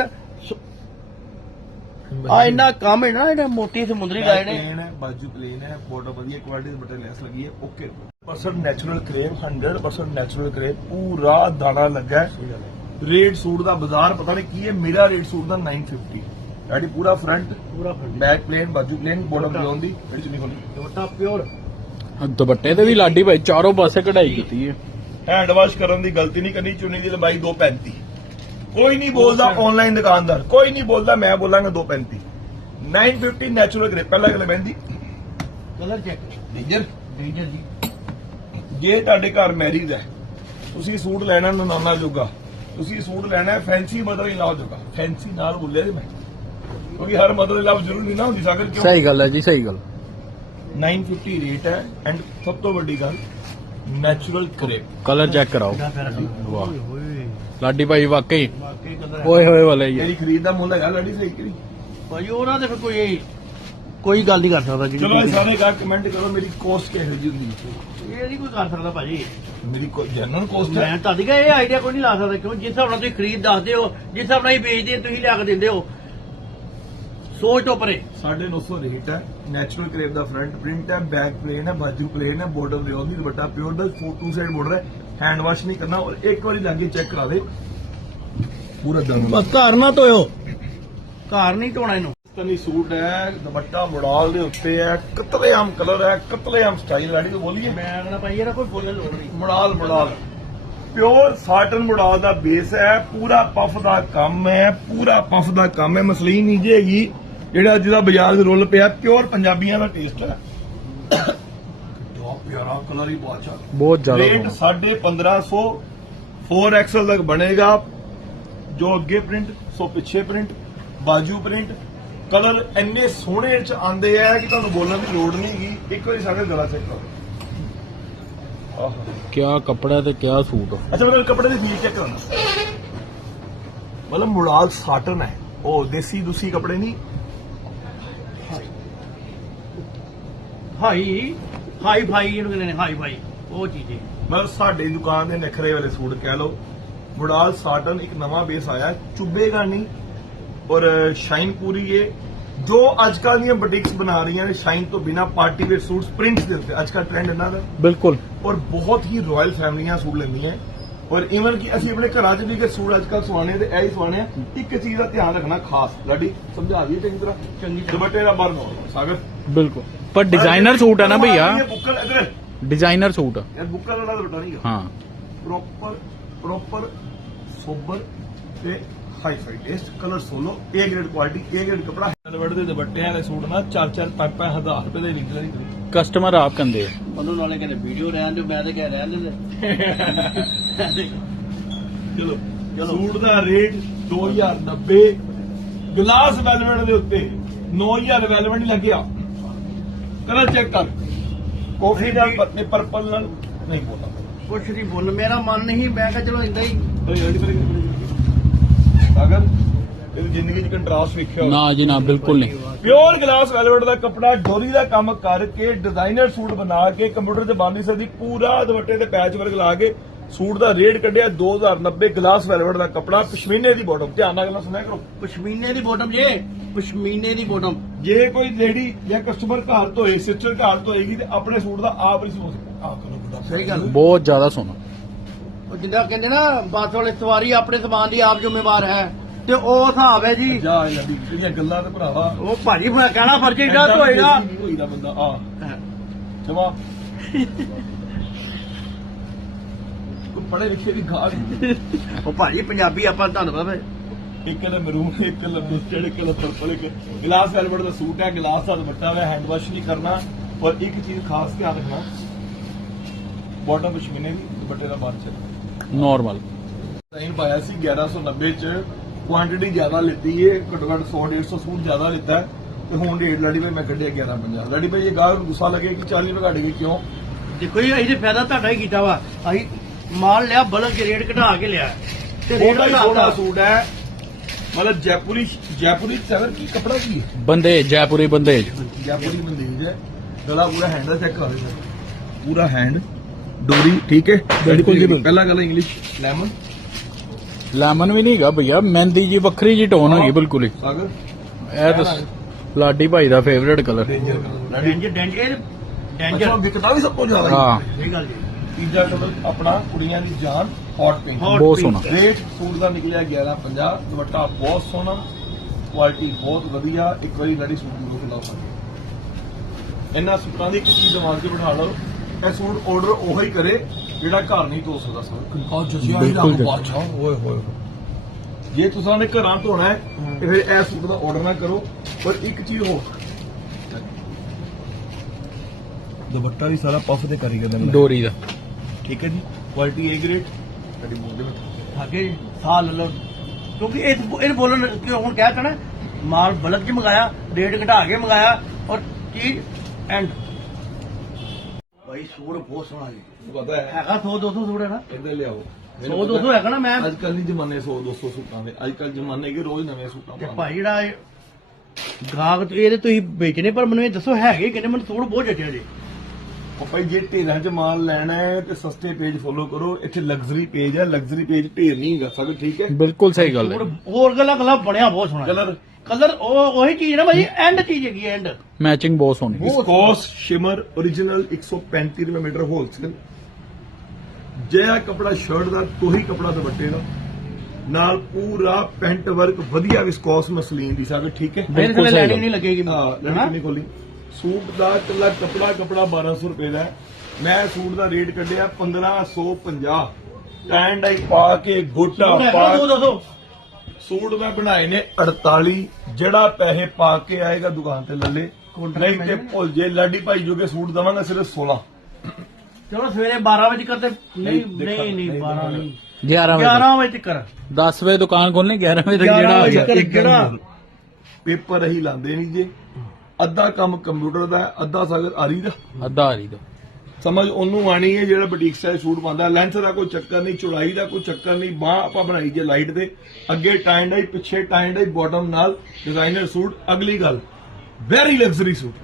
B: ਆ ਇੰਨਾ ਕੰਮ ਹੈ ਨਾ, ਇਹਨੇ ਮੋਟੀ ਸਮੁੰਦਰੀ ਲਾਈਨ ਹੈ।
A: प्लेन है, बाजू प्लेन है, बॉर्डर वधिया क्वालिटी बटन लेस लगी है। Okay percent natural crepe, hundred percent natural crepe, पूरा दाना लगा है। रेट सूट का बाजार पता नहीं की है, मेरा रेट सूट का नाइन फिफ्टी। यानी पूरा फ्रंट,
B: ਪੂਰਾ
A: बैक प्लेन, बाजू प्लेन, बॉर्डर ब्लाउन दी बड़ी चुनी खोली।
B: ਦੁਪੱਟਾ ਪਿਓਰ,
C: दुपट्टे ते भी लाडी भाई चारों पासे कढ़ाई की है।
A: हैंड वाश करने की गलती नहीं करनी। चुनी की लंबाई दो पैंती। कोई नहीं बोलता ऑनलाइन दुकानदार, कोई नहीं बोलता, मैं बोलांगा दो पैंती। Nine fifty natural crepe. पहला गल बहती
B: ਕਲਰ ਚੈੱਕ
A: डेंजर।
B: ਡੇਂਜਰ ਜੀ।
A: ਜੇ ਤੁਹਾਡੇ ਘਰ ਮੈਰਿਜ ਹੈ, ਤੁਸੀਂ ਸੂਟ ਲੈਣਾ ਨਨਾਨਾ ਜੋਗਾ, ਤੁਸੀਂ ਸੂਟ ਲੈਣਾ ਫੈਂਸੀ ਮਦਰ ਇਨ ਲਾ ਜੋਗਾ। ਫੈਂਸੀ ਨਾਲ ਬੋਲਿਆ ਜੀ ਮੈਂ, ਕਿਉਂਕਿ ਹਰ ਮਦਰ ਇਨ ਲਾ ਜ਼ਰੂਰੀ ਨਹੀਂ ਨਾ ਹੁੰਦੀ ਸਾਗਰ। ਕਿਉਂ?
C: सही गल है जी, सही गल।
A: नाइन फिफ्टी रेट है। एंड सब तो बड़ी गल नेचुरल क्रेप।
C: कलर चेक कराओ,
B: ਕਿੰਨਾ ਪਿਆਰਾ ਕਲਰ।
C: ਵਾਹ।
B: ਓਏ ਹੋਏ
C: लाडी भाई वाकई
B: ਵਾਕਈ ਕਲਰ
C: ओए होए वाला ही है।
A: ਤੇਰੀ ਖਰੀਦ ਦਾ ਮੁੱਲ ਹੈਗਾ ਲੜੀ ਸਹੀ ਕਰੀ।
B: ਭਾਈ ਉਹਨਾਂ ਦੇ ਫਿਰ ਕੋਈ ਕੋਈ ਗੱਲ ਨਹੀਂ ਕਰ ਸਕਦਾ ਜੀ।
A: ਚਲੋ ਇਹ ਸਾਰੇ ਕਾ ਕਮੈਂਟ ਕਰੋ ਮੇਰੀ ਕੋਸਟ ਕਿਹੋ ਜਿਹੀ ਹੁੰਦੀ ਹੈ।
B: ਇਹ ਨਹੀਂ ਕੋਈ ਕਰ ਸਕਦਾ ਭਾਜੀ।
A: ਮੇਰੀ ਜਨਰਲ ਕੋਸਟ ਹੈ।
B: ਮੈਂ ਤਾਂ ਦਿਖਾ ਇਹ ਆਈਡੀਆ ਕੋਈ ਨਹੀਂ ਲਾ ਸਕਦਾ, ਕਿਉਂ ਜਿਸ ਹਿਸਾਬ ਨਾਲ ਤੁਸੀਂ ਖਰੀਦ ਦੱਸਦੇ ਹੋ, ਜਿਸ ਹਿਸਾਬ ਨਾਲ ਹੀ ਵੇਚਦੇ ਹੋ, ਤੁਸੀਂ ਲਿਆ ਕੇ ਦਿੰਦੇ ਹੋ, ਸੋਚ ਤੋਂ ਪਰੇ।
A: साढ़े नौ सौ रेट है। नेचुरल क्रेप का फ्रंट प्रिंट है, बैक प्लेन है, बाजू प्लेन है, बॉर्डर ब्लाउन दी, दुपट्टा प्योर दा, टू साइड बॉर्डर है, हैंड वॉश नहीं करना। और एक बार लागे चेक करा दे, ਪੂਰਾ ਦਮ
B: ਬਸ ਘਰ ਨਾ ਧੋਇਓ, ਘਰ ਨਹੀਂ ਧੋਣਾ ਇਹਨੂੰ।
A: ਤਨੀ ਸੂਟ ਹੈ, ਦੁਪੱਟਾ ਮੋਡਲ ਦੇ ਉੱਤੇ ਹੈ, ਕਤਲੇਆਮ ਕਲਰ ਹੈ, ਕਤਲੇਆਮ ਸਟਾਈਲ ਰੈਡੀ ਤੋਂ ਬੋਲੀਏ
B: ਮੈਂ ਕਹਿੰਦਾ ਭਾਈ ਇਹਦਾ ਕੋਈ ਬੋਲਣ ਲੋੜ ਨਹੀਂ।
A: Model model pure satin model ਦਾ ਬੇਸ ਹੈ, ਪੂਰਾ ਪਫ ਦਾ ਕੰਮ ਹੈ, ਪੂਰਾ ਪਫ ਦਾ ਕੰਮ ਹੈ, ਮਸਲੀਨ ਨਹੀਂ ਜੇਗੀ ਜਿਹੜਾ ਜਿਹਦਾ ਬਾਜ਼ਾਰ ਦੇ ਰੁੱਲ ਪਿਆ, ਪਿਓਰ ਪੰਜਾਬੀਆਂ ਦਾ ਟੇਸਟ ਹੈ। ਬਹੁਤ ਪਿਆਰਾ ਕਲਰ ਹੀ ਬਹੁਤ ਅੱਛਾ,
C: ਬਹੁਤ ਜ਼ਿਆਦਾ
A: ਰੇਟ ਸਾਢੇ ਪੰਦਰਾਂ ਸੌ फोर एक्सल तक बनेगा। जो अगे प्रिंट सो पिछे प्रिंट, बाजू प्रिंट, कलर इन्ने सोहने च आंदे है कि तुहानू बोलण दी लोड़ नहीं हैगी। एक बार सारे गला चेक करो, आहा
C: क्या कपड़ा ते क्या सूट।
A: अच्छा मतलब कपड़े की फील चेक करना, मतलब मुराद साटन है, ओ देसी दूसी कपड़े नहीं।
B: ਹਾਈ ਹਾਈ ਫਾਈ ਇਹਨੂੰ ਕਹਿੰਦੇ ਨੇ, ਹਾਈ ਫਾਈ ਉਹ ਚੀਜ਼ ਹੈ।
A: मतलब साडी दुकान के नखरे वाले सूट कह लो। मुराद साटन एक नवा बेस आया, चुभेगा नहीं और शाइन पूरी है। जो अजकल दी बुटीक्स बना रही हैं शाइन तो बिना, पार्टी वेयर सूट्स प्रिंट्स दे उत्ते अजकल ट्रेंड इन्हां दा,
C: बिल्कुल।
A: और बहुत ही रॉयल फैमिलियां सूट लेंदियां और इवन कि असं अपने घर च भी कि सूट अजकल सवाने ते ऐ ही सवाने। एक चीज का ध्यान रखना खास, लाडी समझा दी चंगी तरह,
B: चंगी तरह।
A: दुपट्टे का बर्न सागर
C: बिल्कुल, पर डिजाइनर सूट है ना भैया,
A: बुक्कल इधर
C: डिजाइनर सूट है।
A: यार बुक्कल वाला दुपट्टा नहीं है,
C: हाँ
A: प्रॉपर प्रॉपर सोबर ते hi fi taste, colour solo, A grade quality, A grade कपड़ा। वेलवेट दे दुपट्टे वाले सूट ना चार चार पांच पांच हजार रुपए दे विकदे ने।
C: कस्टमर आप कंदे
B: ਉਹਨੂੰ ਨਾਲੇ ਕਹਿੰਦੇ ਵੀਡੀਓ ਰਹਿਣ ਦਿਓ, ਮੈਂ ਤਾਂ ਕਹਿ ਰਹਿਣ ਦੇ।
A: ਚਲੋ ਚਲੋ ਸੂਟ ਦਾ ਰੇਟ दो हज़ार नब्बे, ਗਲਾਸ ਵੈਲਵੇਟ ਦੇ ਉੱਤੇ नौ हज़ार ਵੈਲਵੇਟ ਨਹੀਂ ਲੱਗਿਆ। ਕਲਰ ਚੈੱਕ ਕਰ, ਕਾਫੀ ਨਾਲ ਪਰਪਲ ਪਰਪਲ ਨਾਲ ਨਹੀਂ ਬੋਲਦਾ
B: ਕੁਛ ਨਹੀਂ ਬੋਲ, ਮੇਰਾ ਮਨ ਨਹੀਂ, ਮੈਂ ਕਿਹਾ ਚਲੋ ਇੰਦਾ ਹੀ।
A: ਅਗਰ ਇਹ ਜ਼ਿੰਦਗੀ 'ਚ ਕੰਟਰਾਸਟ ਵੇਖਿਆ
C: ना जी ना, बिल्कुल नहीं।
A: ਪਿਓਰ ਗਲਾਸ ਵੈਲਵੇਟ ਦਾ ਕੱਪੜਾ ਡੋਰੀ ਦਾ ਕੰਮ ਕਰਕੇ ਡਿਜ਼ਾਈਨਰ ਸੂਟ ਬਣਾ ਕੇ ਕੰਪਿਊਟਰ 'ਤੇ ਬਣ ਨਹੀਂ ਸਕਦੀ, ਪੂਰਾ ਦੁਪੱਟੇ ਤੇ ਪੈਚ ਵਰਕ ਲਾ ਕੇ ਸੂਟ ਦਾ ਰੇਟ ਕੱਢਿਆ दो हज़ार नब्बे। ਗਲਾਸ ਵੈਲਵੇਟ ਦਾ ਕੱਪੜਾ, ਪਸ਼ਮੀਨੇ ਦੀ ਬਾਟਮ, ਧਿਆਨ ਨਾਲ ਗੱਲਾਂ ਸੁਣਿਆ ਕਰੋ।
B: ਪਸ਼ਮੀਨੇ ਦੀ ਬੋਟਮ ਜੇ, ਪਸ਼ਮੀਨੇ ਦੀ ਬੋਟਮ।
A: ਜੇ ਕੋਈ ਲੇਡੀ ਜਾਂ ਕਸਟਮਰ ਘਰ ਧੋਏ, ਸਿਸਟਰ ਘਰ ਧੋਏਗੀ ਤੇ ਆਪਣੇ ਸੂਟ ਦਾ ਆਪ ਨਹੀਂ ਸੋਚ ਆ ਕਰੋ ਬੁੱਢਾ।
B: ਸਹੀ ਗੱਲ।
C: बहुत ज्यादा सोना।
B: ਉਹ ਜਿੱਦਾਂ ਕਹਿੰਦੇ ਨਾ ਬੱਸ ਵਾਲੇ ਸਵਾਰੀ ਆਪਣੇ ਸਮਾਨ ਦੀ ਆਪ ਜ਼ਿੰਮੇਵਾਰ ਹੈ, ਤੇ ਉਹ ਹਿਸਾਬ ਹੈ ਜੀ।
A: ਜਾ ਇਹ ਲੱਭੀ ਜਿਹੜੀਆਂ ਗੱਲਾਂ ਤੇ ਭਰਾਵਾ
B: ਉਹ ਭਾਜੀ ਮੈਂ ਕਹਿਣਾ ਫਰਜ਼ ਏਡਾ ਧੋਏਗਾ।
A: ਨਹੀਂ ਹੋਈਦਾ ਬੰਦਾ ਆ ਜਮਾ ਕੋਈ ਪੜੇ ਲਿਖੇ ਵੀ ਗਾਲ।
B: ਉਹ ਭਾਜੀ ਪੰਜਾਬੀ ਆਪਾਂ ਤੁਹਾਨੂੰ ਪਤਾ
A: ਇੱਕ ਕਲਰ ਮਰੂਨ, ਇੱਕ ਕਲਰ ਮਸਟਰਡ, ਇੱਕ ਕਲਰ ਪਰਪਲ, ਇੱਕ ਗਲਾਸ ਵੈਲਵੇਟ ਦਾ ਸੂਟ ਹੈ, ਗਲਾਸ ਦਾ ਦੁਪੱਟਾ ਹੈ, ਹੈਂਡ ਵਾਸ਼ ਨਹੀਂ ਕਰਨਾ। ਔਰ ਇੱਕ ਚੀਜ਼ ਖਾਸ ਧਿਆਨ ਰੱਖਣਾ, ਬਾਟਮ ਪਸ਼ਮੀਨੇ ਦੀ, ਦੁਪੱਟੇ ਦਾ ਬਾਹਰ ਚੱਲ
C: नॉर्मल
A: ਡਿਜ਼ਾਈਨ ਪਾਇਆ ਸੀ ਗਿਆਰਾਂ ਸੌ ਨੱਬੇ ਚ, ਕੁਆਂਟੀਟੀ ਜ਼ਿਆਦਾ ਲਿੱਤੀ ਏ, ਘੱਟੋ ਘੱਟ ਸੌ ਡੇਢ ਸੌ ਸੂਟ ਜ਼ਿਆਦਾ ਲਿੱਤਾ ਹੈ ਤੇ ਹੁਣ ਰੇਟ ਲੜੀ ਭਾਈ ਮੈਂ ਕੱਢਿਆ ਗਿਆਰਾਂ ਪੰਜਾਹ। ਲੜੀ ਭਾਈ ਇਹ ਗਾਹਕ ਨੂੰ ਗੁੱਸਾ ਲੱਗੇ ਕਿ ਚਾਲੀ ਰੁਪਏ ਘੱਟ ਗਏ ਕਿਉਂ?
B: ਦੇਖੋ ਜੀ, ਅਸੀਂ ਤੇ ਫਾਇਦਾ ਤੁਹਾਡਾ ਹੀ ਕੀਤਾ ਵਾ। ਅਸੀਂ ਮਾਲ ਲਿਆ, ਬਲਕ ਕੇ ਰੇਟ ਘਟਾ ਕੇ ਲਿਆ ਤੇ ਰੇਟ
A: ਉਹਦਾ ਹੀ
B: ਘਟਾ
A: ਸੋਹਣਾ
B: ਦਿੱਤਾ।
A: ਸੂਟ ਹੈ, मतलब जयपुरी जयपुरी सैवर की कपड़ा की है,
C: बंदेज, जयपुरी बंदेज,
A: जयपुरी बंदेज है। गला पूरा हैंड का चेक करो, पूरा हैंड डोरी ठीक है
C: बिल्कुल जी, बिल्कुल।
A: पहला गला इंग्लिश लेमन,
C: लेमन भी नहीं गा भैया, मेहंदी जी वक्री जी टोन होगी बिल्कुल ही।
A: सागर
C: ਇਹ ਤਾਂ ਲਾਡੀ ਭਾਈ ਦਾ favourite colour.
A: Danger colour
B: danger danger danger
A: अच्छा बिकता भी सब तो ज्यादा
C: हाँ।
B: ਸਹੀ ਗੱਲ ਜੀ।
A: तीजा कलर अपना कुड़ियां दी जान हॉट पिंक,
B: Hot
C: बहुत
B: pink।
C: सोहना।
A: रेट सूट का निकलिया ग्यारह पंजाह, दुपट्टा बहुत सोहना, क्वालिटी बहुत वधिया। एक बारी लड़ी सूट जरूर खिलाओ सकते इन्हां सूटां दी एक चीज दिमाग 'ਚ बिठा लो, ਇਹ सूट ऑर्डर ਉਹੀ ਕਰੇ ਜਿਹੜਾ ਘਰ ਨਹੀਂ ਧੋ ਸਕਦਾ ਸਰ। ਕਾ ਜਸਿਆ ਹੀ
C: ਬਿਲਕੁਲ
A: ਰੱਬ ਬਾਦਸ਼ਾਹ ਓਏ ਹੋਏ। ਜੇ ਤੁਸੀਂ ਨੇ ਘਰਾਂ ਧੋਣਾ ਹੈ ਤੇ ਫਿਰ ਇਹ ਸੂਟ ਦਾ ਆਰਡਰ ਨਾ ਕਰੋ। ਪਰ ਇੱਕ ਚੀਜ਼ ਹੋ, ਦੁਪੱਟਾ ਵੀ ਸਾਰਾ ਪਫ ਦੇ ਕਾਰੀਗਰ ਨੇ ਬਣਾਇਆ।
C: ਡੋਰੀ ਦਾ
A: ਠੀਕ ਹੈ ਜੀ, ਕੁਆਲਿਟੀ ਏ ਗ੍ਰੇਡ ਸਾਡੀ ਮੂੰਹ ਦੇ ਵਿੱਚ।
B: ਅੱਗੇ ਸਾਲ ਲੈ ਲਓ, ਕਿਉਂਕਿ ਇਹ ਇਹ ਬੋਲਣ ਕਿ ਹੁਣ ਕਹਿ ਤਾ ਨਾ, ਮਾਲ ਬਲਕ ਚ ਮੰਗਾਇਆ, ਰੇਟ ਘਟਾ ਕੇ ਮੰਗਾਇਆ ਔਰ ਚੀਜ਼ ਐਂਡ। ਭਾਈ ਸੂਟ ਬਹੁਤ ਸੋਹਣਾ ਜੀ,
A: ਪਤਾ ਹੈ
B: ਹੈਗਾ ਸੌ ਦੋ ਸੌ ਸੂਟ ਹੈ ਨਾ,
A: ਇਹਦੇ ਲਿਆਓ।
B: ਸੌ ਦੋ ਸੌ ਹੈਗਾ ਨਾ। ਮੈਂ
A: ਅੱਜ ਕੱਲ ਨਹੀਂ ਜਮਾਨੇ ਸੌ ਦੋ ਸੌ ਸੂਟਾਂ ਦੇ, ਅੱਜ ਕੱਲ ਜਮਾਨੇ ਕਿ ਰੋਜ਼ ਨਵੇਂ ਸੂਟਾਂ
B: ਤੇ
A: ਪਾਉਂਦੇ।
B: ਭਾਈ ਜਿਹੜਾ ਇਹ ਗਾਹਕ ਤੇ ਇਹਦੇ ਤੁਸੀਂ ਵੇਚਨੇ, ਪਰ ਮੈਨੂੰ ਇਹ ਦੱਸੋ ਹੈਗੇ ਕਿੰਨੇ? ਮੈਨੂੰ ਸੂਟ ਬਹੁਤ ਜੱਟਿਆ ਜੀ।
A: ਉਹ ਭਾਈ ਜੇ ਢੇਰਾਂ 'ਚ ਮਾਲ ਲੈਣਾ ਹੈ ਤੇ ਸਸਤੇ ਪੇਜ ਫੋਲੋ ਕਰੋ। ਇੱਥੇ ਲਗਜ਼ਰੀ ਪੇਜ ਹੈ, ਲਗਜ਼ਰੀ ਪੇਜ ਢੇਰ ਨਹੀਂ ਹੈਗਾ ਸਗੋਂ। ਠੀਕ ਹੈ,
C: ਬਿਲਕੁਲ ਸਹੀ ਗੱਲ ਹੈ।
B: ਹੋਰ ਹੋਰ ਗੱਲਾਂ ਗੱਲਾਂ ਬਣਿਆ ਬਹੁਤ ਸੋਹਣਾ
A: ਕਲਰ
B: ਕਲਰ ਉਹ ਉਹੀ ਚੀਜ਼ ਨਾ ਭਾਈ, ਐਂਡ ਚੀਜ਼ ਹੈਗੀ ਐਂਡ।
C: ਮੈਚਿੰਗ ਬਹੁਤ ਸੋਹਣੀ।
A: विस्कोस शिमर ओरिजिनल एक सौ पैंतीस रुपए मीटर होलसेल। ਜਿਹੜਾ ਕਪੜਾ ਸ਼ਰਟ ਦਾ, ਤੋਹੀ ਕਪੜਾ ਦੁਪੱਟੇ ਦਾ। ਨਾਲ ਪੂਰਾ ਪੈਂਟ ਵਰਕ ਵਧੀਆ ਵਿਸਕੋਸ ਮਸਲੀਨ ਦੀ ਸਾਗ ਠੀਕ ਹੈ।
B: ਮੇਰੇ ਥੱਲੇ ਲੈਣੀ ਨਹੀਂ ਲੱਗੇਗੀ
A: ਹਾਂ ਲੈਣੀ ਨਹੀਂ ਖੋਲੀ। ਸੂਟ ਦਾ ਇਕੱਲਾ ਕੱਪੜਾ ਕੱਪੜਾ ਬਾਰਾਂ ਸੌ ਰੁਪਏ ਦਾ ਹੈ। ਮੈਂ ਸੂਟ ਦਾ ਰੇਟ ਕੱਢਿਆ ਪੰਦਰਾਂ ਸੌ ਪੰਜਾਹ। ਟਾਈਮ ਡਾਈ ਪਾ ਕੇ ਗੋਟਾ ਪਾ
B: ਦੋ ਦੱਸੋ
A: ਸੂਟ ਮੈਂ ਬਣਾਏ ਨੇ ਅੜਤਾਲੀ। ਜਿਹੜਾ ਪੈਸੇ ਪਾ ਕੇ ਆਏਗਾ ਦੁਕਾਨ ਤੇ ਲੱਲੇ, ਨਹੀਂ ਤੇ ਭੁੱਲ ਜੇ ਲਾਡੀ ਭਾਈ ਜੋਗੇ ਸੂਟ ਦਵਾਂਗਾ ਸਿਰਫ ਸੋਲਾਂ।
B: ਚਲੋ ਸਵੇਰੇ ਬਾਰਾਂ ਵਜੇ ਕਰਦੇ ਨਹੀਂ
A: ਨਹੀਂ,
B: ਨਹੀਂ ਨਹੀਂ
A: ਦੇਖਾ-
B: ਬਾਰਾਂ
A: ਨਹੀਂ,
B: ਨਹੀਂ
C: ਗਿਆਰਾਂ ਵਜੇ
B: ਗਿਆਰਾਂ ਵਜੇ ਤੱਕ
C: ਦਸ ਵਜੇ ਦੁਕਾਨ ਖੋਲਣੀ, ਗਿਆਰਾਂ ਵਜੇ ਤੱਕ
B: ਗਿਆਰਾਂ
C: ਜਿਹੜਾ
B: ਵਜੇ
C: ਹੋਇਆ।
B: ਤੱਕ।
A: ਇੱਕ ਗੱਲ
B: ਜਿਹੜਾ-
A: ਹੋਰ, ਪੇਪਰ ਅਸੀਂ ਲਾਉਂਦੇ ਨਹੀਂ ਜੇ। ਅੱਧਾ ਕੰਮ ਕੰਪਿਊਟਰ ਦਾ ਹੈ, ਅੱਧਾ ਸਾਗਰ ਆਰੀ ਦਾ।
C: ਅੱਧਾ ਆ ਰਹੀ ਦੋ
A: ਸਮਝ ਉਹਨੂੰ ਆਣੀ ਹੈ ਜਿਹੜਾ ਬੁਟੀਕ ਸਟਾਈਲ ਸੂਟ ਪਾਉਂਦਾ। ਲੈਂਥ ਦਾ ਕੋਈ ਚੱਕਰ ਨਹੀਂ, ਚੌੜਾਈ ਦਾ ਕੋਈ ਚੱਕਰ ਨਹੀਂ। ਬਾਹ ਆਪਾਂ ਬਣਾਈ ਜੇ ਲਾਈਟ ਦੇ, ਅੱਗੇ ਟਾਈਂ ਡਾਈ, ਪਿੱਛੇ ਟਾਈਂ ਡਾਈ, ਬਾਟਮ ਨਾਲ ਡਿਜ਼ਾਈਨਰ ਸੂਟ। ਅਗਲੀ ਗੱਲ ਵੈਰੀ ਲਗਜ਼ਰੀ ਸੂਟ।